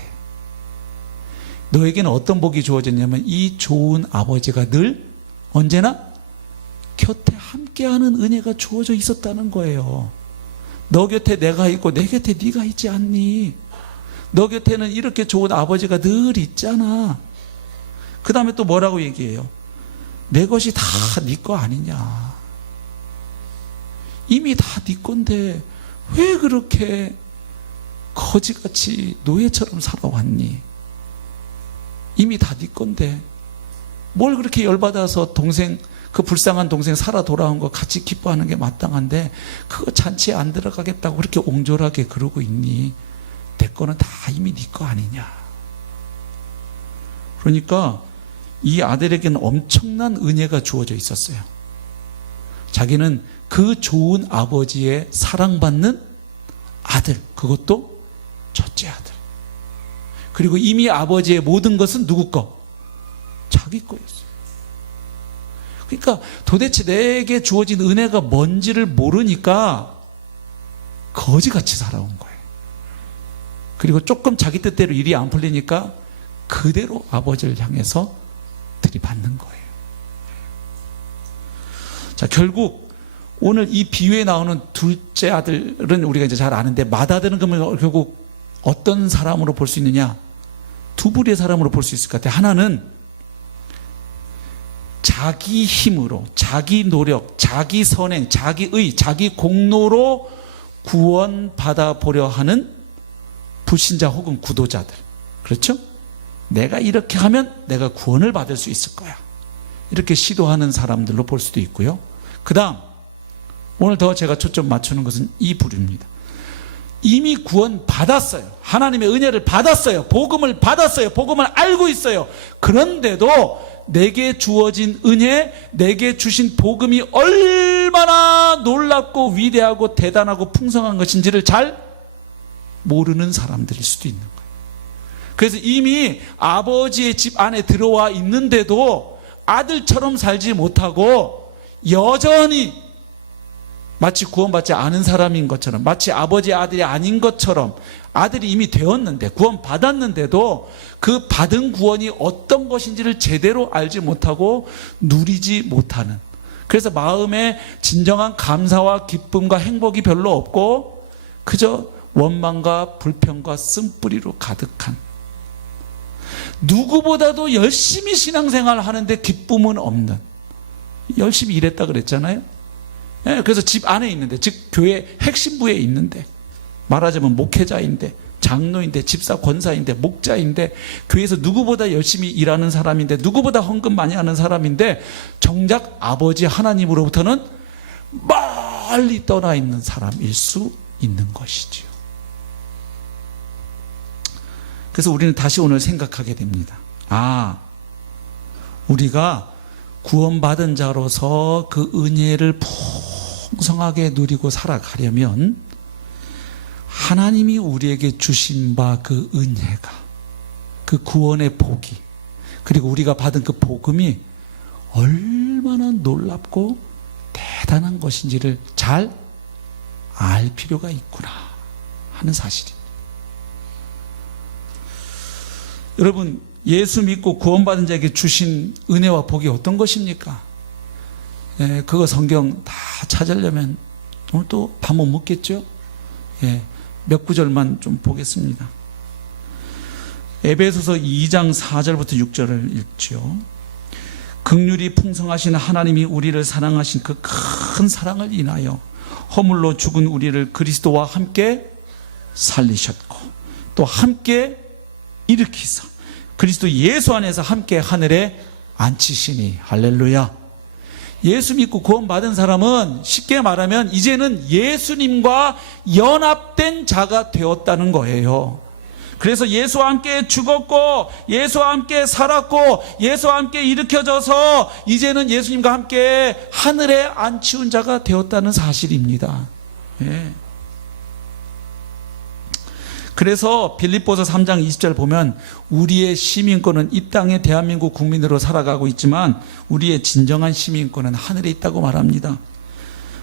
너에게는 어떤 복이 주어졌냐면 이 좋은 아버지가 늘 언제나 곁에 함께하는 은혜가 주어져 있었다는 거예요. 너 곁에 내가 있고 내 곁에 네가 있지 않니? 너 곁에는 이렇게 좋은 아버지가 늘 있잖아. 그 다음에 또 뭐라고 얘기해요? 내 것이 다 네 거 아니냐. 이미 다 네 건데 왜 그렇게 거지같이 노예처럼 살아왔니? 이미 다 네 건데 뭘 그렇게 열받아서 동생, 그 불쌍한 동생 살아 돌아온 거 같이 기뻐하는 게 마땅한데 그거 잔치에 안 들어가겠다고 그렇게 옹졸하게 그러고 있니? 내 거는 다 이미 네 거 아니냐. 그러니까 이 아들에게는 엄청난 은혜가 주어져 있었어요. 자기는 그 좋은 아버지의 사랑받는 아들, 그것도 첫째 아들. 그리고 이미 아버지의 모든 것은 누구 거? 자기 거였어요. 그러니까 도대체 내게 주어진 은혜가 뭔지를 모르니까 거지같이 살아온 거예요. 그리고 조금 자기 뜻대로 일이 안 풀리니까 그대로 아버지를 향해서 들이받는 거예요. 자, 결국 오늘 이 비유에 나오는 둘째 아들은 우리가 이제 잘 아는데, 맏아들은 그러면 결국 어떤 사람으로 볼 수 있느냐? 두 부류의 사람으로 볼 수 있을 것 같아요. 하나는 자기 힘으로, 자기 노력, 자기 선행, 자기의, 자기 공로로 구원받아 보려 하는 불신자 혹은 구도자들. 그렇죠? 내가 이렇게 하면 내가 구원을 받을 수 있을 거야. 이렇게 시도하는 사람들로 볼 수도 있고요. 그 다음, 오늘 더 제가 초점 맞추는 것은 이 부류입니다. 이미 구원 받았어요. 하나님의 은혜를 받았어요. 복음을 받았어요. 복음을 알고 있어요. 그런데도 내게 주어진 은혜, 내게 주신 복음이 얼마나 놀랍고 위대하고 대단하고 풍성한 것인지를 잘 모르는 사람들일 수도 있는 거예요. 그래서 이미 아버지의 집 안에 들어와 있는데도 아들처럼 살지 못하고 여전히 마치 구원받지 않은 사람인 것처럼, 마치 아버지의 아들이 아닌 것처럼, 아들이 이미 되었는데, 구원받았는데도 그 받은 구원이 어떤 것인지를 제대로 알지 못하고 누리지 못하는, 그래서 마음에 진정한 감사와 기쁨과 행복이 별로 없고 그저 원망과 불평과 쓴뿌리로 가득한, 누구보다도 열심히 신앙생활을 하는데 기쁨은 없는, 열심히 일했다 그랬잖아요. 그래서 집 안에 있는데, 즉 교회 핵심부에 있는데, 말하자면 목회자인데, 장로인데, 집사 권사인데, 목자인데, 교회에서 누구보다 열심히 일하는 사람인데, 누구보다 헌금 많이 하는 사람인데, 정작 아버지 하나님으로부터는 멀리 떠나 있는 사람일 수 있는 것이지요. 그래서 우리는 다시 오늘 생각하게 됩니다. 우리가 구원받은 자로서 그 은혜를 풍성하게 누리고 살아가려면 하나님이 우리에게 주신 바 그 은혜가, 그 구원의 복이, 그리고 우리가 받은 그 복음이 얼마나 놀랍고 대단한 것인지를 잘 알 필요가 있구나 하는 사실입니다. 여러분, 예수 믿고 구원받은 자에게 주신 은혜와 복이 어떤 것입니까? 그거 성경 다 찾으려면 오늘 또 밥 못 먹겠죠? 몇 구절만 좀 보겠습니다. 에베소서 2장 4절부터 6절을 읽죠. 긍휼이 풍성하신 하나님이 우리를 사랑하신 그 큰 사랑을 인하여 허물로 죽은 우리를 그리스도와 함께 살리셨고, 또 함께 일으키사 그리스도 예수 안에서 함께 하늘에 앉히시니. 할렐루야. 예수 믿고 구원받은 사람은 쉽게 말하면 이제는 예수님과 연합된 자가 되었다는 거예요. 그래서 예수와 함께 죽었고, 예수와 함께 살았고, 예수와 함께 일으켜져서 이제는 예수님과 함께 하늘에 앉히운 자가 되었다는 사실입니다. 그래서 빌립보서 3장 20절 보면 우리의 시민권은 이 땅의 대한민국 국민으로 살아가고 있지만 우리의 진정한 시민권은 하늘에 있다고 말합니다.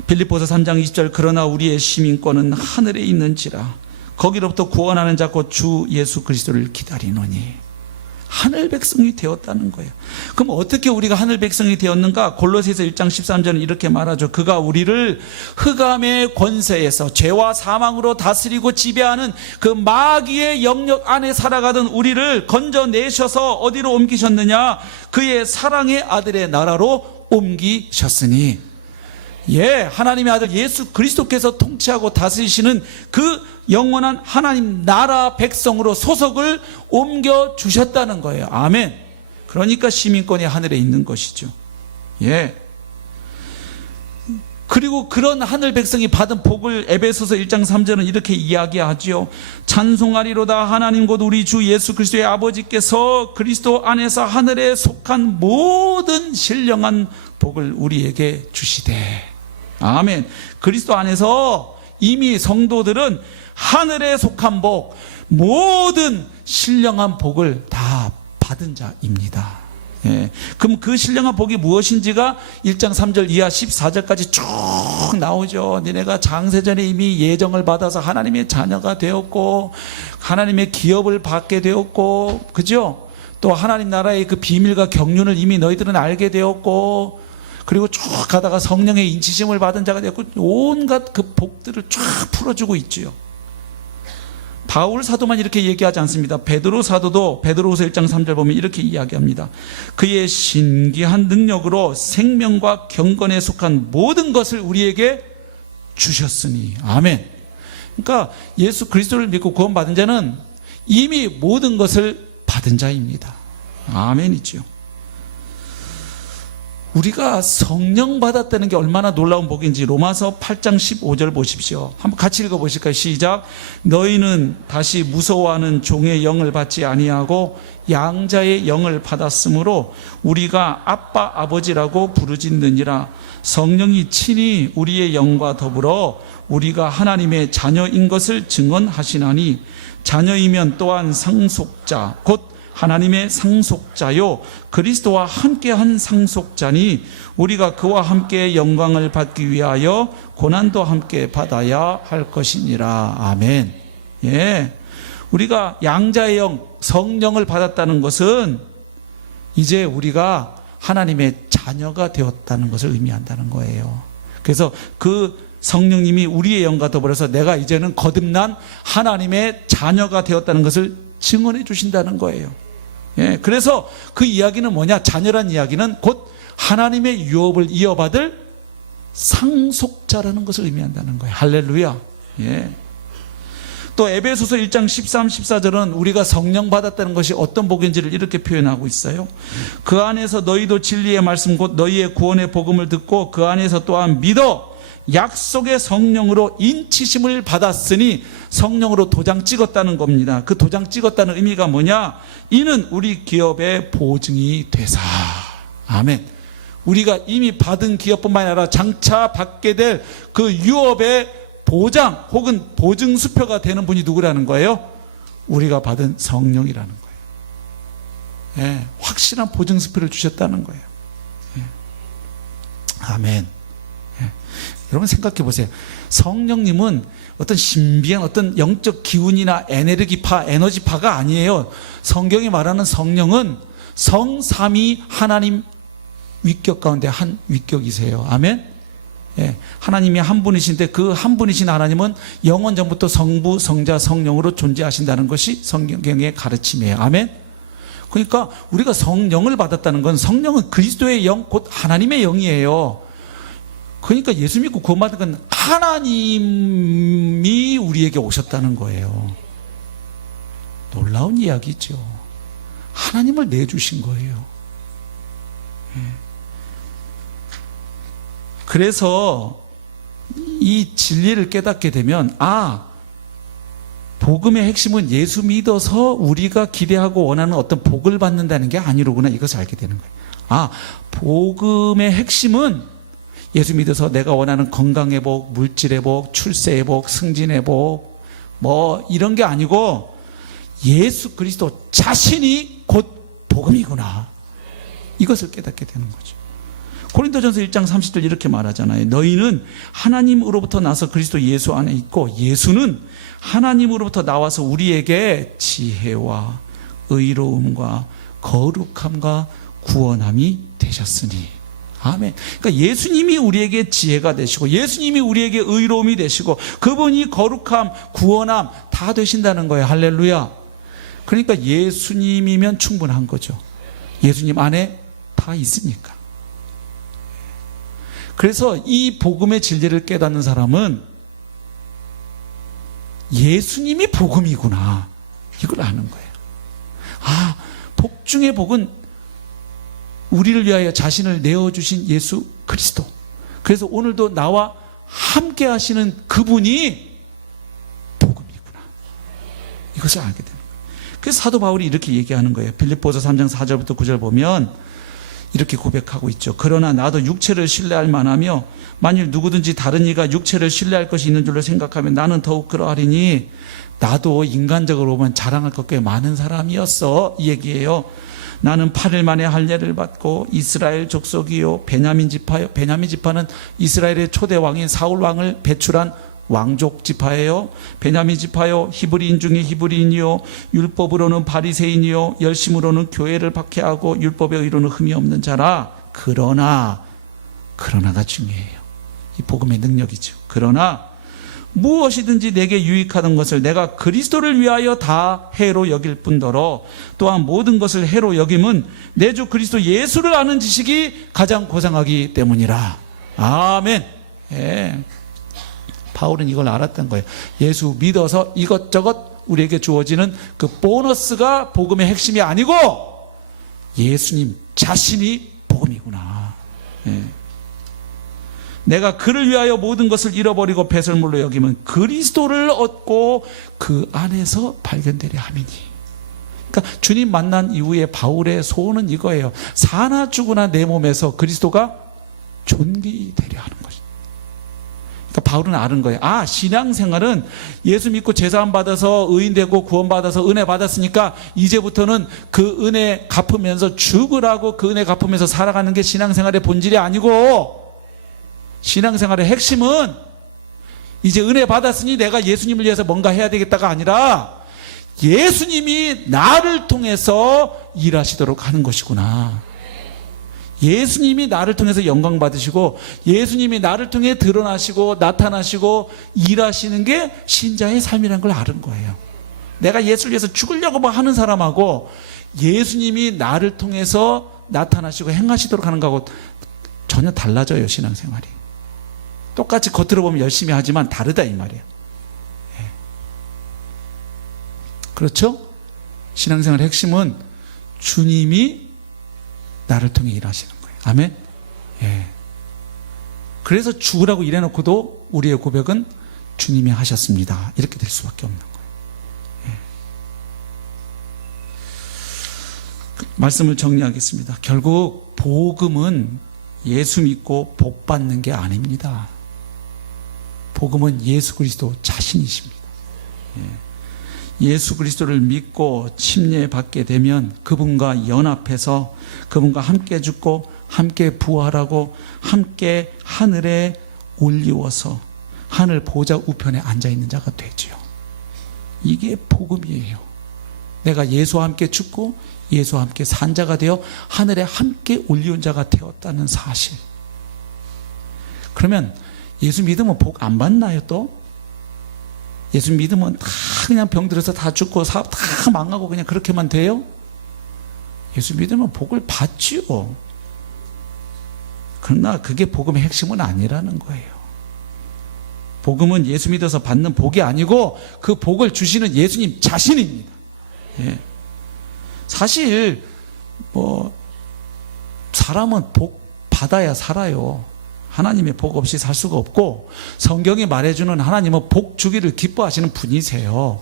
빌립보서 3장 20절, 그러나 우리의 시민권은 하늘에 있는지라 거기로부터 구원하는 자 곧 주 예수 그리스도를 기다리노니. 하늘 백성이 되었다는 거예요. 그럼 어떻게 우리가 하늘 백성이 되었는가? 골로새서 1장 13절은 이렇게 말하죠. 그가 우리를 흑암의 권세에서 죄와 사망으로 다스리고 지배하는 그 마귀의 영역 안에 살아가던 우리를 건져내셔서 어디로 옮기셨느냐? 그의 사랑의 아들의 나라로 옮기셨으니. 하나님의 아들 예수 그리스도께서 통치하고 다스리시는 그 영원한 하나님 나라 백성으로 소속을 옮겨주셨다는 거예요. 아멘. 그러니까 시민권이 하늘에 있는 것이죠. 그리고 그런 하늘 백성이 받은 복을 에베소서 1장 3절은 이렇게 이야기하지요. 찬송하리로다 하나님 곧 우리 주 예수 그리스도의 아버지께서 그리스도 안에서 하늘에 속한 모든 신령한 복을 우리에게 주시되. 아멘. 그리스도 안에서 이미 성도들은 하늘에 속한 복, 모든 신령한 복을 다 받은 자입니다. 예. 그럼 그 신령한 복이 무엇인지가 1장 3절 이하 14절까지 쭉 나오죠. 너네가 장세전에 이미 예정을 받아서 하나님의 자녀가 되었고 하나님의 기업을 받게 되었고, 그죠? 또 하나님 나라의 그 비밀과 경륜을 이미 너희들은 알게 되었고, 그리고 쭉 가다가 성령의 인치심을 받은 자가 되었고, 온갖 그 복들을 쫙 풀어주고 있지요. 바울 사도만 이렇게 얘기하지 않습니다. 베드로 사도도 베드로후서 1장 3절 보면 이렇게 이야기합니다. 그의 신기한 능력으로 생명과 경건에 속한 모든 것을 우리에게 주셨으니. 아멘. 그러니까 예수 그리스도를 믿고 구원받은 자는 이미 모든 것을 받은 자입니다. 아멘이죠. 우리가 성령 받았다는 게 얼마나 놀라운 복인지 로마서 8장 15절 보십시오. 한번 같이 읽어보실까요? 시작. 너희는 다시 무서워하는 종의 영을 받지 아니하고 양자의 영을 받았으므로 우리가 아빠 아버지라고 부르짖느니라. 성령이 친히 우리의 영과 더불어 우리가 하나님의 자녀인 것을 증언하시나니 자녀이면 또한 상속자 곧 하나님의 상속자요 그리스도와 함께한 상속자니 우리가 그와 함께 영광을 받기 위하여 고난도 함께 받아야 할 것이니라. 아멘. 예, 우리가 양자의 영 성령을 받았다는 것은 이제 우리가 하나님의 자녀가 되었다는 것을 의미한다는 거예요. 그래서 그 성령님이 우리의 영과 더불어서 내가 이제는 거듭난 하나님의 자녀가 되었다는 것을 증언해 주신다는 거예요. 예, 그래서 그 이야기는 뭐냐? 자녀란 이야기는 곧 하나님의 유업을 이어받을 상속자라는 것을 의미한다는 거예요. 할렐루야. 예. 또 에베소서 1장 13, 14절은 우리가 성령 받았다는 것이 어떤 복인지를 이렇게 표현하고 있어요. 그 안에서 너희도 진리의 말씀 곧 너희의 구원의 복음을 듣고 그 안에서 또한 믿어 약속의 성령으로 인치심을 받았으니 성령으로 도장 찍었다는 겁니다. 그 도장 찍었다는 의미가 뭐냐? 이는 우리 기업의 보증이 되사. 아멘. 우리가 이미 받은 기업뿐만 아니라 장차 받게 될 그 유업의 보장 혹은 보증수표가 되는 분이 누구라는 거예요? 우리가 받은 성령이라는 거예요. 예, 확실한 보증수표를 주셨다는 거예요. 예. 아멘. 예. 여러분 생각해 보세요. 성령님은 어떤 신비한 어떤 영적 기운이나 에너지파가 아니에요. 성경이 말하는 성령은 성삼위 하나님 위격 가운데 한 위격이세요. 아멘. 예, 하나님이 한 분이신데 그 한 분이신 하나님은 영원 전부터 성부, 성자, 성령으로 존재하신다는 것이 성경의 가르침이에요. 아멘. 그러니까 우리가 성령을 받았다는 건 성령은 그리스도의 영, 곧 하나님의 영이에요. 그러니까 예수 믿고 구원받은 건 하나님이 우리에게 오셨다는 거예요. 놀라운 이야기죠. 하나님을 내주신 거예요. 예. 그래서 이 진리를 깨닫게 되면 복음의 핵심은 예수 믿어서 우리가 기대하고 원하는 어떤 복을 받는다는 게 아니로구나, 이것을 알게 되는 거예요. 복음의 핵심은 예수 믿어서 내가 원하는 건강의 복, 물질의 복, 출세의 복, 승진의 복 뭐 이런 게 아니고 예수 그리스도 자신이 곧 복음이구나, 이것을 깨닫게 되는 거죠. 고린도전서 1장 30절 이렇게 말하잖아요. 너희는 하나님으로부터 나서 그리스도 예수 안에 있고 예수는 하나님으로부터 나와서 우리에게 지혜와 의로움과 거룩함과 구원함이 되셨으니. 아멘. 그러니까 예수님이 우리에게 지혜가 되시고 예수님이 우리에게 의로움이 되시고 그분이 거룩함, 구원함 다 되신다는 거예요. 할렐루야. 그러니까 예수님이면 충분한 거죠. 예수님 안에 다 있으니까. 그래서 이 복음의 진리를 깨닫는 사람은 예수님이 복음이구나, 이걸 아는 거예요. 복 중의 복은 우리를 위하여 자신을 내어주신 예수 그리스도. 그래서 오늘도 나와 함께 하시는 그분이 복음이구나, 이것을 알게 되는 거예요. 그래서 사도 바울이 이렇게 얘기하는 거예요. 빌립보서 3장 4절부터 9절 보면 이렇게 고백하고 있죠. 그러나 나도 육체를 신뢰할 만하며 만일 누구든지 다른 이가 육체를 신뢰할 것이 있는 줄로 생각하면 나는 더욱 그러하리니 나도 인간적으로 보면 자랑할 것 꽤 많은 사람이었어, 이 얘기예요. 나는 8일 만에 할례를 받고 이스라엘 족속이요 베냐민 지파요. 베냐민 지파는 이스라엘의 초대 왕인 사울 왕을 배출한 왕족 지파예요. 베냐민 지파요, 히브리인 중에 히브리인이요, 율법으로는 바리새인이요, 열심으로는 교회를 박해하고 율법에 의로는 흠이 없는 자라. 그러나가 중요해요. 이 복음의 능력이죠. 그러나 무엇이든지 내게 유익하던 것을 내가 그리스도를 위하여 다 해로 여길 뿐더러 또한 모든 것을 해로 여김은 내 주 그리스도 예수를 아는 지식이 가장 고상하기 때문이라. 아멘. 예. 바울은 이걸 알았던 거예요. 예수 믿어서 이것저것 우리에게 주어지는 그 보너스가 복음의 핵심이 아니고 예수님 자신이 복음이구나. 예. 내가 그를 위하여 모든 것을 잃어버리고 배설물로 여기면 그리스도를 얻고 그 안에서 발견되려 함이니. 그러니까 주님 만난 이후에 바울의 소원은 이거예요. 사나 죽으나 내 몸에서 그리스도가 존귀되려 하는 것이죠. 그러니까 바울은 아는 거예요. 아, 신앙생활은 예수 믿고 제사함 받아서 의인되고 구원받아서 은혜 받았으니까 이제부터는 그 은혜 갚으면서 죽으라고 그 은혜 갚으면서 살아가는 게 신앙생활의 본질이 아니고, 신앙생활의 핵심은 이제 은혜 받았으니 내가 예수님을 위해서 뭔가 해야 되겠다가 아니라 예수님이 나를 통해서 일하시도록 하는 것이구나. 예수님이 나를 통해서 영광 받으시고 예수님이 나를 통해 드러나시고 나타나시고 일하시는 게 신자의 삶이라는 걸 아는 거예요. 내가 예수를 위해서 죽으려고 막 하는 사람하고 예수님이 나를 통해서 나타나시고 행하시도록 하는 거하고 전혀 달라져요. 신앙생활이 똑같이 겉으로 보면 열심히 하지만 다르다 이 말이에요. 예. 그렇죠? 신앙생활의 핵심은 주님이 나를 통해 일하시는 거예요. 아멘. 예. 그래서 죽으라고 일해놓고도 우리의 고백은 주님이 하셨습니다. 이렇게 될 수밖에 없는 거예요. 예. 말씀을 정리하겠습니다. 결국 복음은 예수 믿고 복 받는 게 아닙니다. 복음은 예수 그리스도 자신이십니다. 예수 그리스도를 믿고 침례받게 되면 그분과 연합해서 그분과 함께 죽고 함께 부활하고 함께 하늘에 올리워서 하늘 보좌 우편에 앉아있는 자가 되죠. 이게 복음이에요. 내가 예수와 함께 죽고 예수와 함께 산 자가 되어 하늘에 함께 올리온 자가 되었다는 사실. 그러면 예수 믿으면 복 안 받나요 또? 예수 믿으면 다 그냥 병들어서 다 죽고 사업 다 망하고 그냥 그렇게만 돼요? 예수 믿으면 복을 받지요. 그러나 그게 복음의 핵심은 아니라는 거예요. 복음은 예수 믿어서 받는 복이 아니고 그 복을 주시는 예수님 자신입니다. 예. 사실 사람은 복 받아야 살아요. 하나님의 복 없이 살 수가 없고 성경이 말해주는 하나님은 복 주기를 기뻐하시는 분이세요.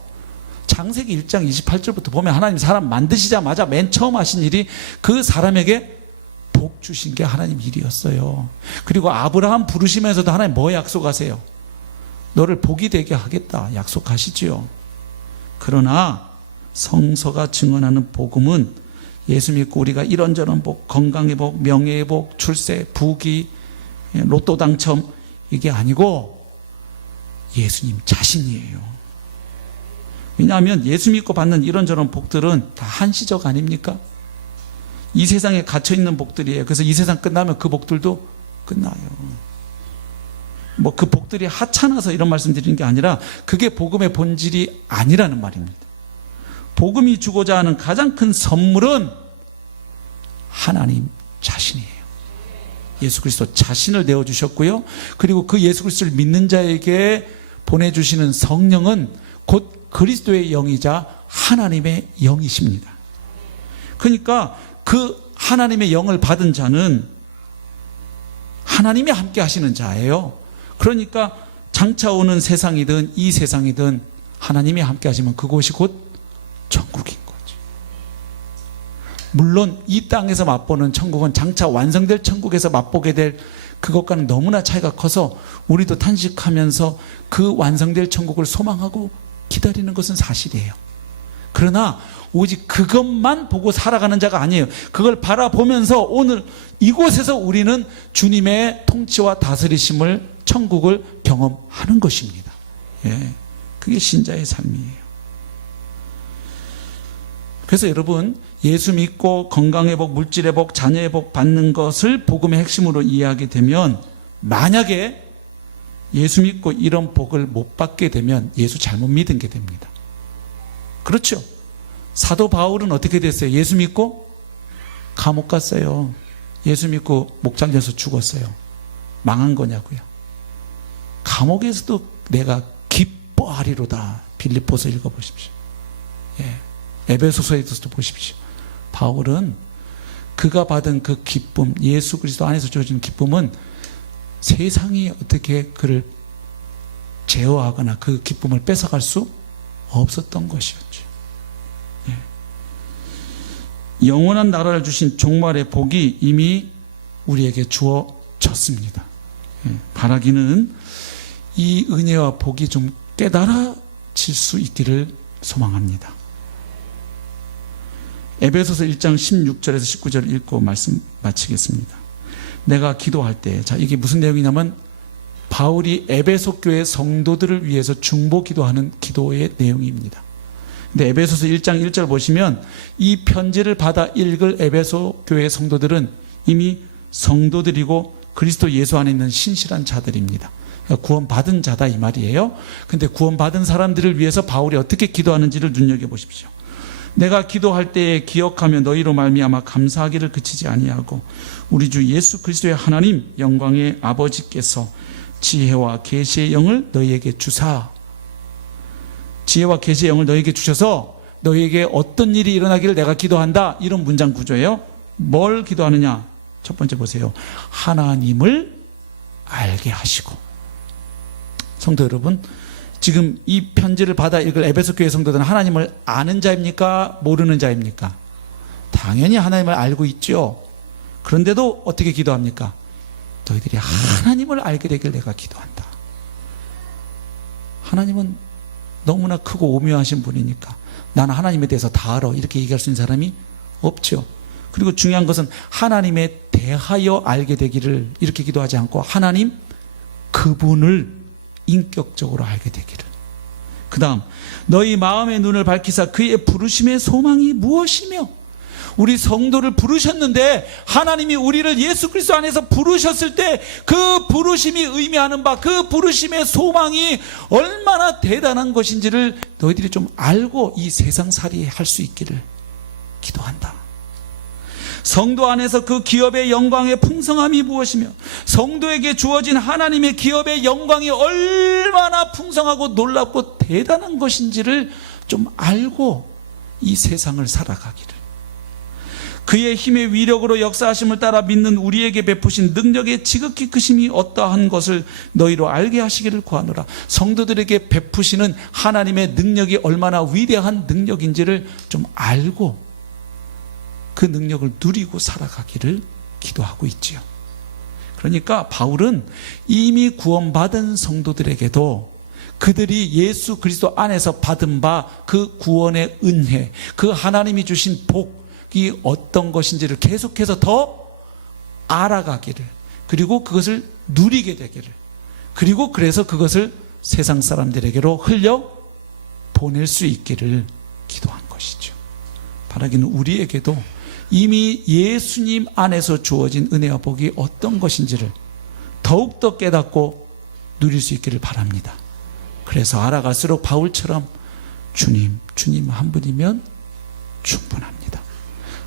창세기 1장 28절부터 보면 하나님 사람 만드시자마자 맨 처음 하신 일이 그 사람에게 복 주신 게 하나님 일이었어요. 그리고 아브라함 부르시면서도 하나님 뭐 약속하세요? 너를 복이 되게 하겠다 약속하시지요. 그러나 성서가 증언하는 복음은 예수 믿고 우리가 이런저런 복, 건강의 복, 명예의 복, 출세, 부귀, 로또 당첨 이게 아니고 예수님 자신이에요. 왜냐하면 예수 믿고 받는 이런저런 복들은 다 한시적 아닙니까? 이 세상에 갇혀있는 복들이에요. 그래서 이 세상 끝나면 그 복들도 끝나요. 그 복들이 하찮아서 이런 말씀 드리는 게 아니라 그게 복음의 본질이 아니라는 말입니다. 복음이 주고자 하는 가장 큰 선물은 하나님 자신이에요. 예수 그리스도 자신을 내어주셨고요. 그리고 그 예수 그리스도를 믿는 자에게 보내주시는 성령은 곧 그리스도의 영이자 하나님의 영이십니다. 그러니까 그 하나님의 영을 받은 자는 하나님이 함께 하시는 자예요. 그러니까 장차 오는 세상이든 이 세상이든 하나님이 함께 하시면 그곳이 곧 천국인 거죠. 물론 이 땅에서 맛보는 천국은 장차 완성될 천국에서 맛보게 될 그것과는 너무나 차이가 커서 우리도 탄식하면서 그 완성될 천국을 소망하고 기다리는 것은 사실이에요. 그러나 오직 그것만 보고 살아가는 자가 아니에요. 그걸 바라보면서 오늘 이곳에서 우리는 주님의 통치와 다스리심을, 천국을 경험하는 것입니다. 예, 그게 신자의 삶이에요. 그래서 여러분, 예수 믿고 건강회복, 물질회복, 자녀회복 받는 것을 복음의 핵심으로 이해하게 되면, 만약에 예수 믿고 이런 복을 못 받게 되면 예수 잘못 믿은 게 됩니다. 그렇죠? 사도 바울은 어떻게 됐어요? 예수 믿고 감옥 갔어요. 예수 믿고 목 잘려서 죽었어요. 망한 거냐고요? 감옥에서도 내가 기뻐하리로다. 빌립보서 읽어보십시오. 예. 에베소서에서도 보십시오. 바울은 그가 받은 그 기쁨, 예수 그리스도 안에서 주어진 기쁨은 세상이 어떻게 그를 제어하거나 그 기쁨을 뺏어갈 수 없었던 것이었죠. 예. 영원한 나라를 주신 종말의 복이 이미 우리에게 주어졌습니다. 예. 바라기는 이 은혜와 복이 좀 깨달아질 수 있기를 소망합니다. 에베소서 1장 16절에서 19절 읽고 말씀 마치겠습니다. 내가 기도할 때, 자, 이게 무슨 내용이냐면 바울이 에베소 교회 성도들을 위해서 중보 기도하는 기도의 내용입니다. 근데 에베소서 1장 1절 보시면 이 편지를 받아 읽을 에베소 교회 성도들은 이미 성도들이고 그리스도 예수 안에 있는 신실한 자들입니다. 그러니까 구원받은 자다 이 말이에요. 근데 구원받은 사람들을 위해서 바울이 어떻게 기도하는지를 눈여겨보십시오. 내가 기도할 때에 기억하며 너희로 말미암아 감사하기를 그치지 아니하고 우리 주 예수 그리스도의 하나님 영광의 아버지께서 지혜와 계시의 영을 너희에게 주사, 지혜와 계시의 영을 너희에게 주셔서 너희에게 어떤 일이 일어나기를 내가 기도한다. 이런 문장 구조예요. 뭘 기도하느냐? 첫 번째 보세요. 하나님을 알게 하시고. 성도 여러분, 지금 이 편지를 받아 읽을 에베소 교회 성도들은 하나님을 아는 자입니까? 모르는 자입니까? 당연히 하나님을 알고 있죠. 그런데도 어떻게 기도합니까? 너희들이 하나님을 알게 되길 내가 기도한다. 하나님은 너무나 크고 오묘하신 분이니까 나는 하나님에 대해서 다 알아. 이렇게 얘기할 수 있는 사람이 없죠. 그리고 중요한 것은 하나님에 대하여 알게 되기를 이렇게 기도하지 않고 하나님 그분을 인격적으로 알게 되기를. 그 다음 너희 마음의 눈을 밝히사 그의 부르심의 소망이 무엇이며, 우리 성도를 부르셨는데 하나님이 우리를 예수 그리스도 안에서 부르셨을 때 그 부르심이 의미하는 바, 그 부르심의 소망이 얼마나 대단한 것인지를 너희들이 좀 알고 이 세상살이 할 수 있기를 기도한다. 성도 안에서 그 기업의 영광의 풍성함이 무엇이며 성도에게 주어진 하나님의 기업의 영광이 얼마나 풍성하고 놀랍고 대단한 것인지를 좀 알고 이 세상을 살아가기를, 그의 힘의 위력으로 역사하심을 따라 믿는 우리에게 베푸신 능력의 지극히 크심이 어떠한 것을 너희로 알게 하시기를 구하노라. 성도들에게 베푸시는 하나님의 능력이 얼마나 위대한 능력인지를 좀 알고 그 능력을 누리고 살아가기를 기도하고 있지요. 그러니까 바울은 이미 구원받은 성도들에게도 그들이 예수 그리스도 안에서 받은 바 그 구원의 은혜, 그 하나님이 주신 복이 어떤 것인지를 계속해서 더 알아가기를, 그리고 그것을 누리게 되기를, 그리고 그래서 그것을 세상 사람들에게로 흘려 보낼 수 있기를 기도한 것이죠. 바라기는 우리에게도 이미 예수님 안에서 주어진 은혜와 복이 어떤 것인지를 더욱더 깨닫고 누릴 수 있기를 바랍니다. 그래서 알아갈수록 바울처럼 주님 한 분이면 충분합니다.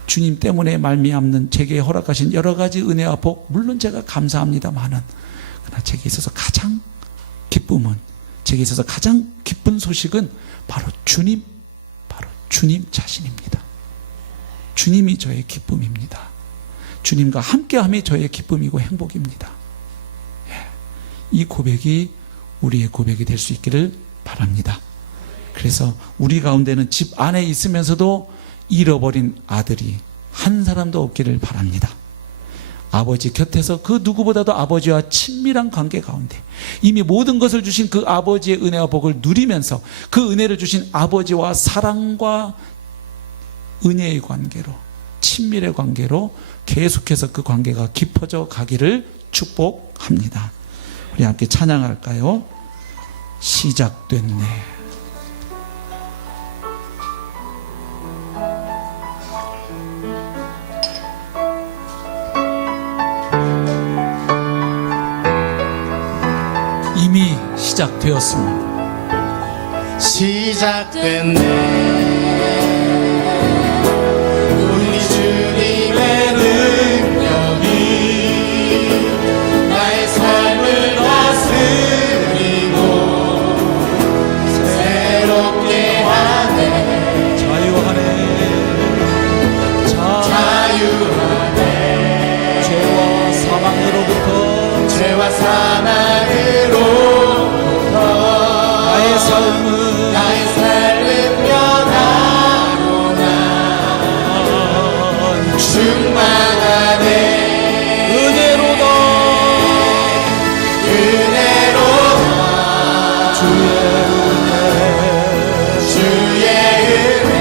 주님 때문에 말미암는 제게 허락하신 여러 가지 은혜와 복, 물론 제가 감사합니다만은, 그러나 제게 있어서 가장 기쁨은, 제게 있어서 가장 기쁜 소식은 바로 주님 자신입니다. 주님이 저의 기쁨입니다. 주님과 함께함이 저의 기쁨이고 행복입니다. 이 고백이 우리의 고백이 될 수 있기를 바랍니다. 그래서 우리 가운데는 집 안에 있으면서도 잃어버린 아들이 한 사람도 없기를 바랍니다. 아버지 곁에서 그 누구보다도 아버지와 친밀한 관계 가운데 이미 모든 것을 주신 그 아버지의 은혜와 복을 누리면서 그 은혜를 주신 아버지와 사랑과 은혜의 관계로, 친밀의 관계로 계속해서 그 관계가 깊어져 가기를 축복합니다. 우리 함께 찬양할까요? 시작됐네. 이미 시작되었습니다. 시작됐네. 우리 주님의 능력이 나의 삶을 다스리고 새롭게 하네. 자유하네. 자유하네. 죄와 사망으로부터 죄와 사망으로부터 나의 삶은 변화로나 충만하네. 은혜로다. 은혜로다. 주의 은혜, 주의 은혜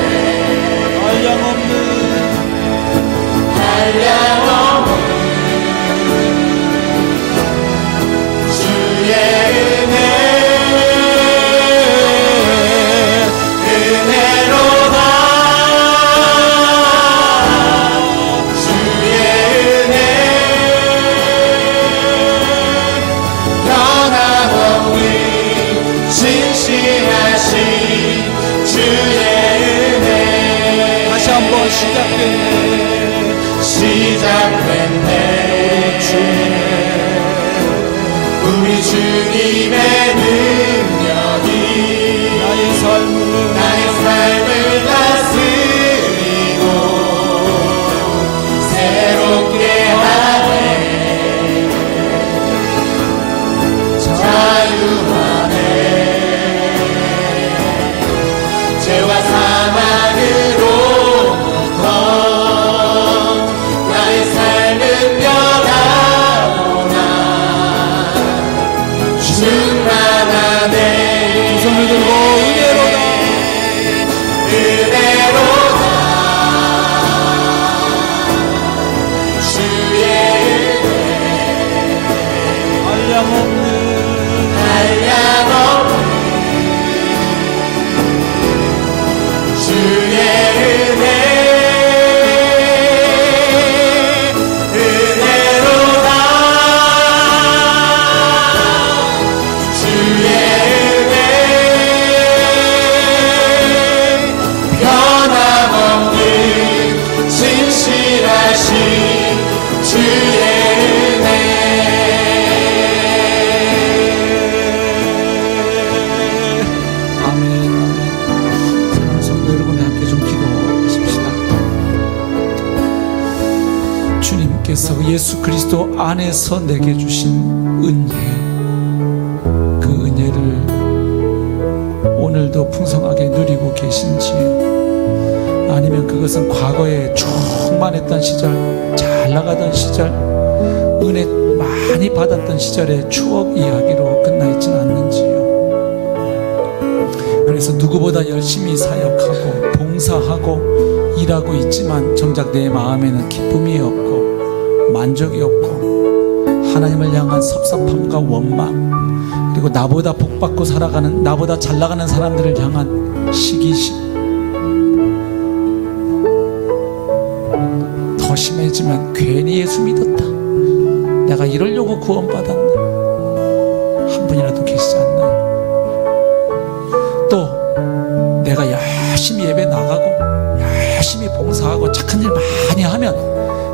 한량없는 한량없는 주의 은혜 은혜로다. 주의 은혜 변함없는 진실하신 주의 은혜 다시 한번 시작됐네. 시작됐네. 우리 주님의 능력이 나의 삶을 나의 삶을 다스리고 새롭게 하네. 자유하네. 죄와 사망으로부터 나의 삶은 변화로나 충만하네. 두 손을 들고 은혜로다. 은혜로다. 주의 은혜 한량없는 한량없는 주의 은혜 은혜로다. 주의 은혜 변함없는 진실하신 주의 은혜. 아멘, 아멘. 사랑하는 성도 여러분, 함께 좀 기도하십시다. 주님께서 예수 그리스도 안에서 내게 주신 은혜, 그 은혜를 오늘도 풍성하게 누리고 계신지요? 아니면 그것은 과거에 충만했던 시절, 잘 나가던 시절, 은혜 많이 받았던 시절의 추억 이야기로 끝나 있지는 않는지요? 그래서 누구보다 열심히 사역하고 봉사하고 일하고 있지만 정작 내 마음에는 기쁨이 없고 만족이 없고 하나님을 향한 섭섭함과 원망, 그리고 나보다 복받고 살아가는, 나보다 잘 나가는 사람들을 향한 시기심, 더 심해지면 괜히 예수 믿었다, 내가 이러려고 구원받았나, 한 분이라도 계시지 않나요? 또 내가 열심히 예배 나가고 열심히 봉사하고 착한 일 많이 하면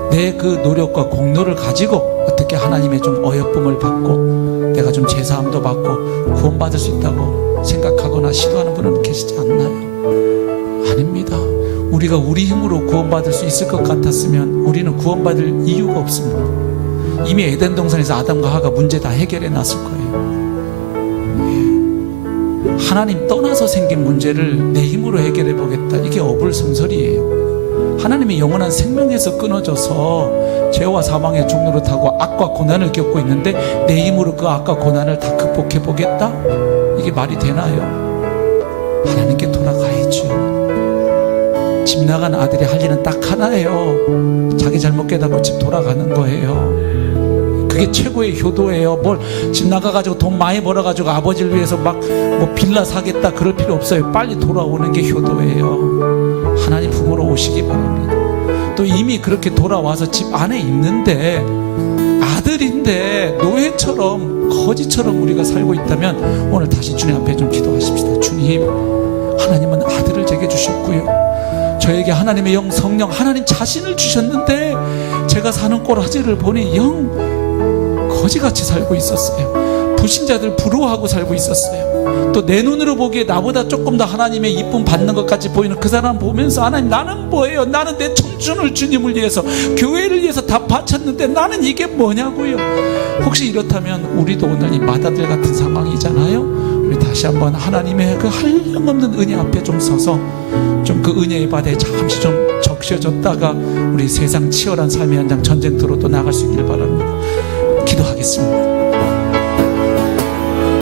내 그 노력과 공로를 가지고 어떻게 하나님의 좀 어여쁨을 받고 내가 좀 제사함도 받고 구원받을 수 있다고 생각하거나 시도하는 분은 계시지 않나요? 아닙니다. 우리가 우리 힘으로 구원받을 수 있을 것 같았으면 우리는 구원받을 이유가 없습니다. 이미 에덴 동산에서 아담과 하가 문제 다 해결해 놨을 거예요. 하나님 떠나서 생긴 문제를 내 힘으로 해결해 보겠다, 이게 어불성설이에요. 하나님의 영원한 생명에서 끊어져서 죄와 사망의 종로를 타고 악과 고난을 겪고 있는데 내 힘으로 그 악과 고난을 다 극복해 보겠다? 이게 말이 되나요? 하나님께 돌아가야죠. 집 나간 아들이 할 일은 딱 하나예요. 자기 잘못 깨닫고 집 돌아가는 거예요. 그게 최고의 효도예요. 뭘 집 나가가지고 돈 많이 벌어가지고 아버지를 위해서 막 뭐 빌라 사겠다 그럴 필요 없어요. 빨리 돌아오는 게 효도예요. 하나님 품으로 오시기 바랍니다. 또 이미 그렇게 돌아와서 집 안에 있는데 아들인데 노예처럼 거지처럼 우리가 살고 있다면 오늘 다시 주님 앞에 좀 기도하십시다. 주님, 하나님은 아들을 제게 주셨고요, 저에게 하나님의 영 성령 하나님 자신을 주셨는데 제가 사는 꼬라지를 보니 영 거지같이 살고 있었어요. 불신자들 부러워하고 살고 있었어요. 또 내 눈으로 보기에 나보다 조금 더 하나님의 이쁨 받는 것까지 보이는 그 사람 보면서 하나님, 나는 뭐예요? 나는 내 청춘을 주님을 위해서 교회를 위해서 다 바쳤는데 나는 이게 뭐냐고요. 혹시 이렇다면 우리도 오늘 이 마다들 같은 상황이잖아요. 우리 다시 한번 하나님의 그 한량없는 은혜 앞에 좀 서서 좀 그 은혜의 바다에 잠시 좀 적셔졌다가 우리 세상 치열한 삶의 현장 전쟁터로 또 나갈 수 있길 바랍니다. 기도하겠습니다.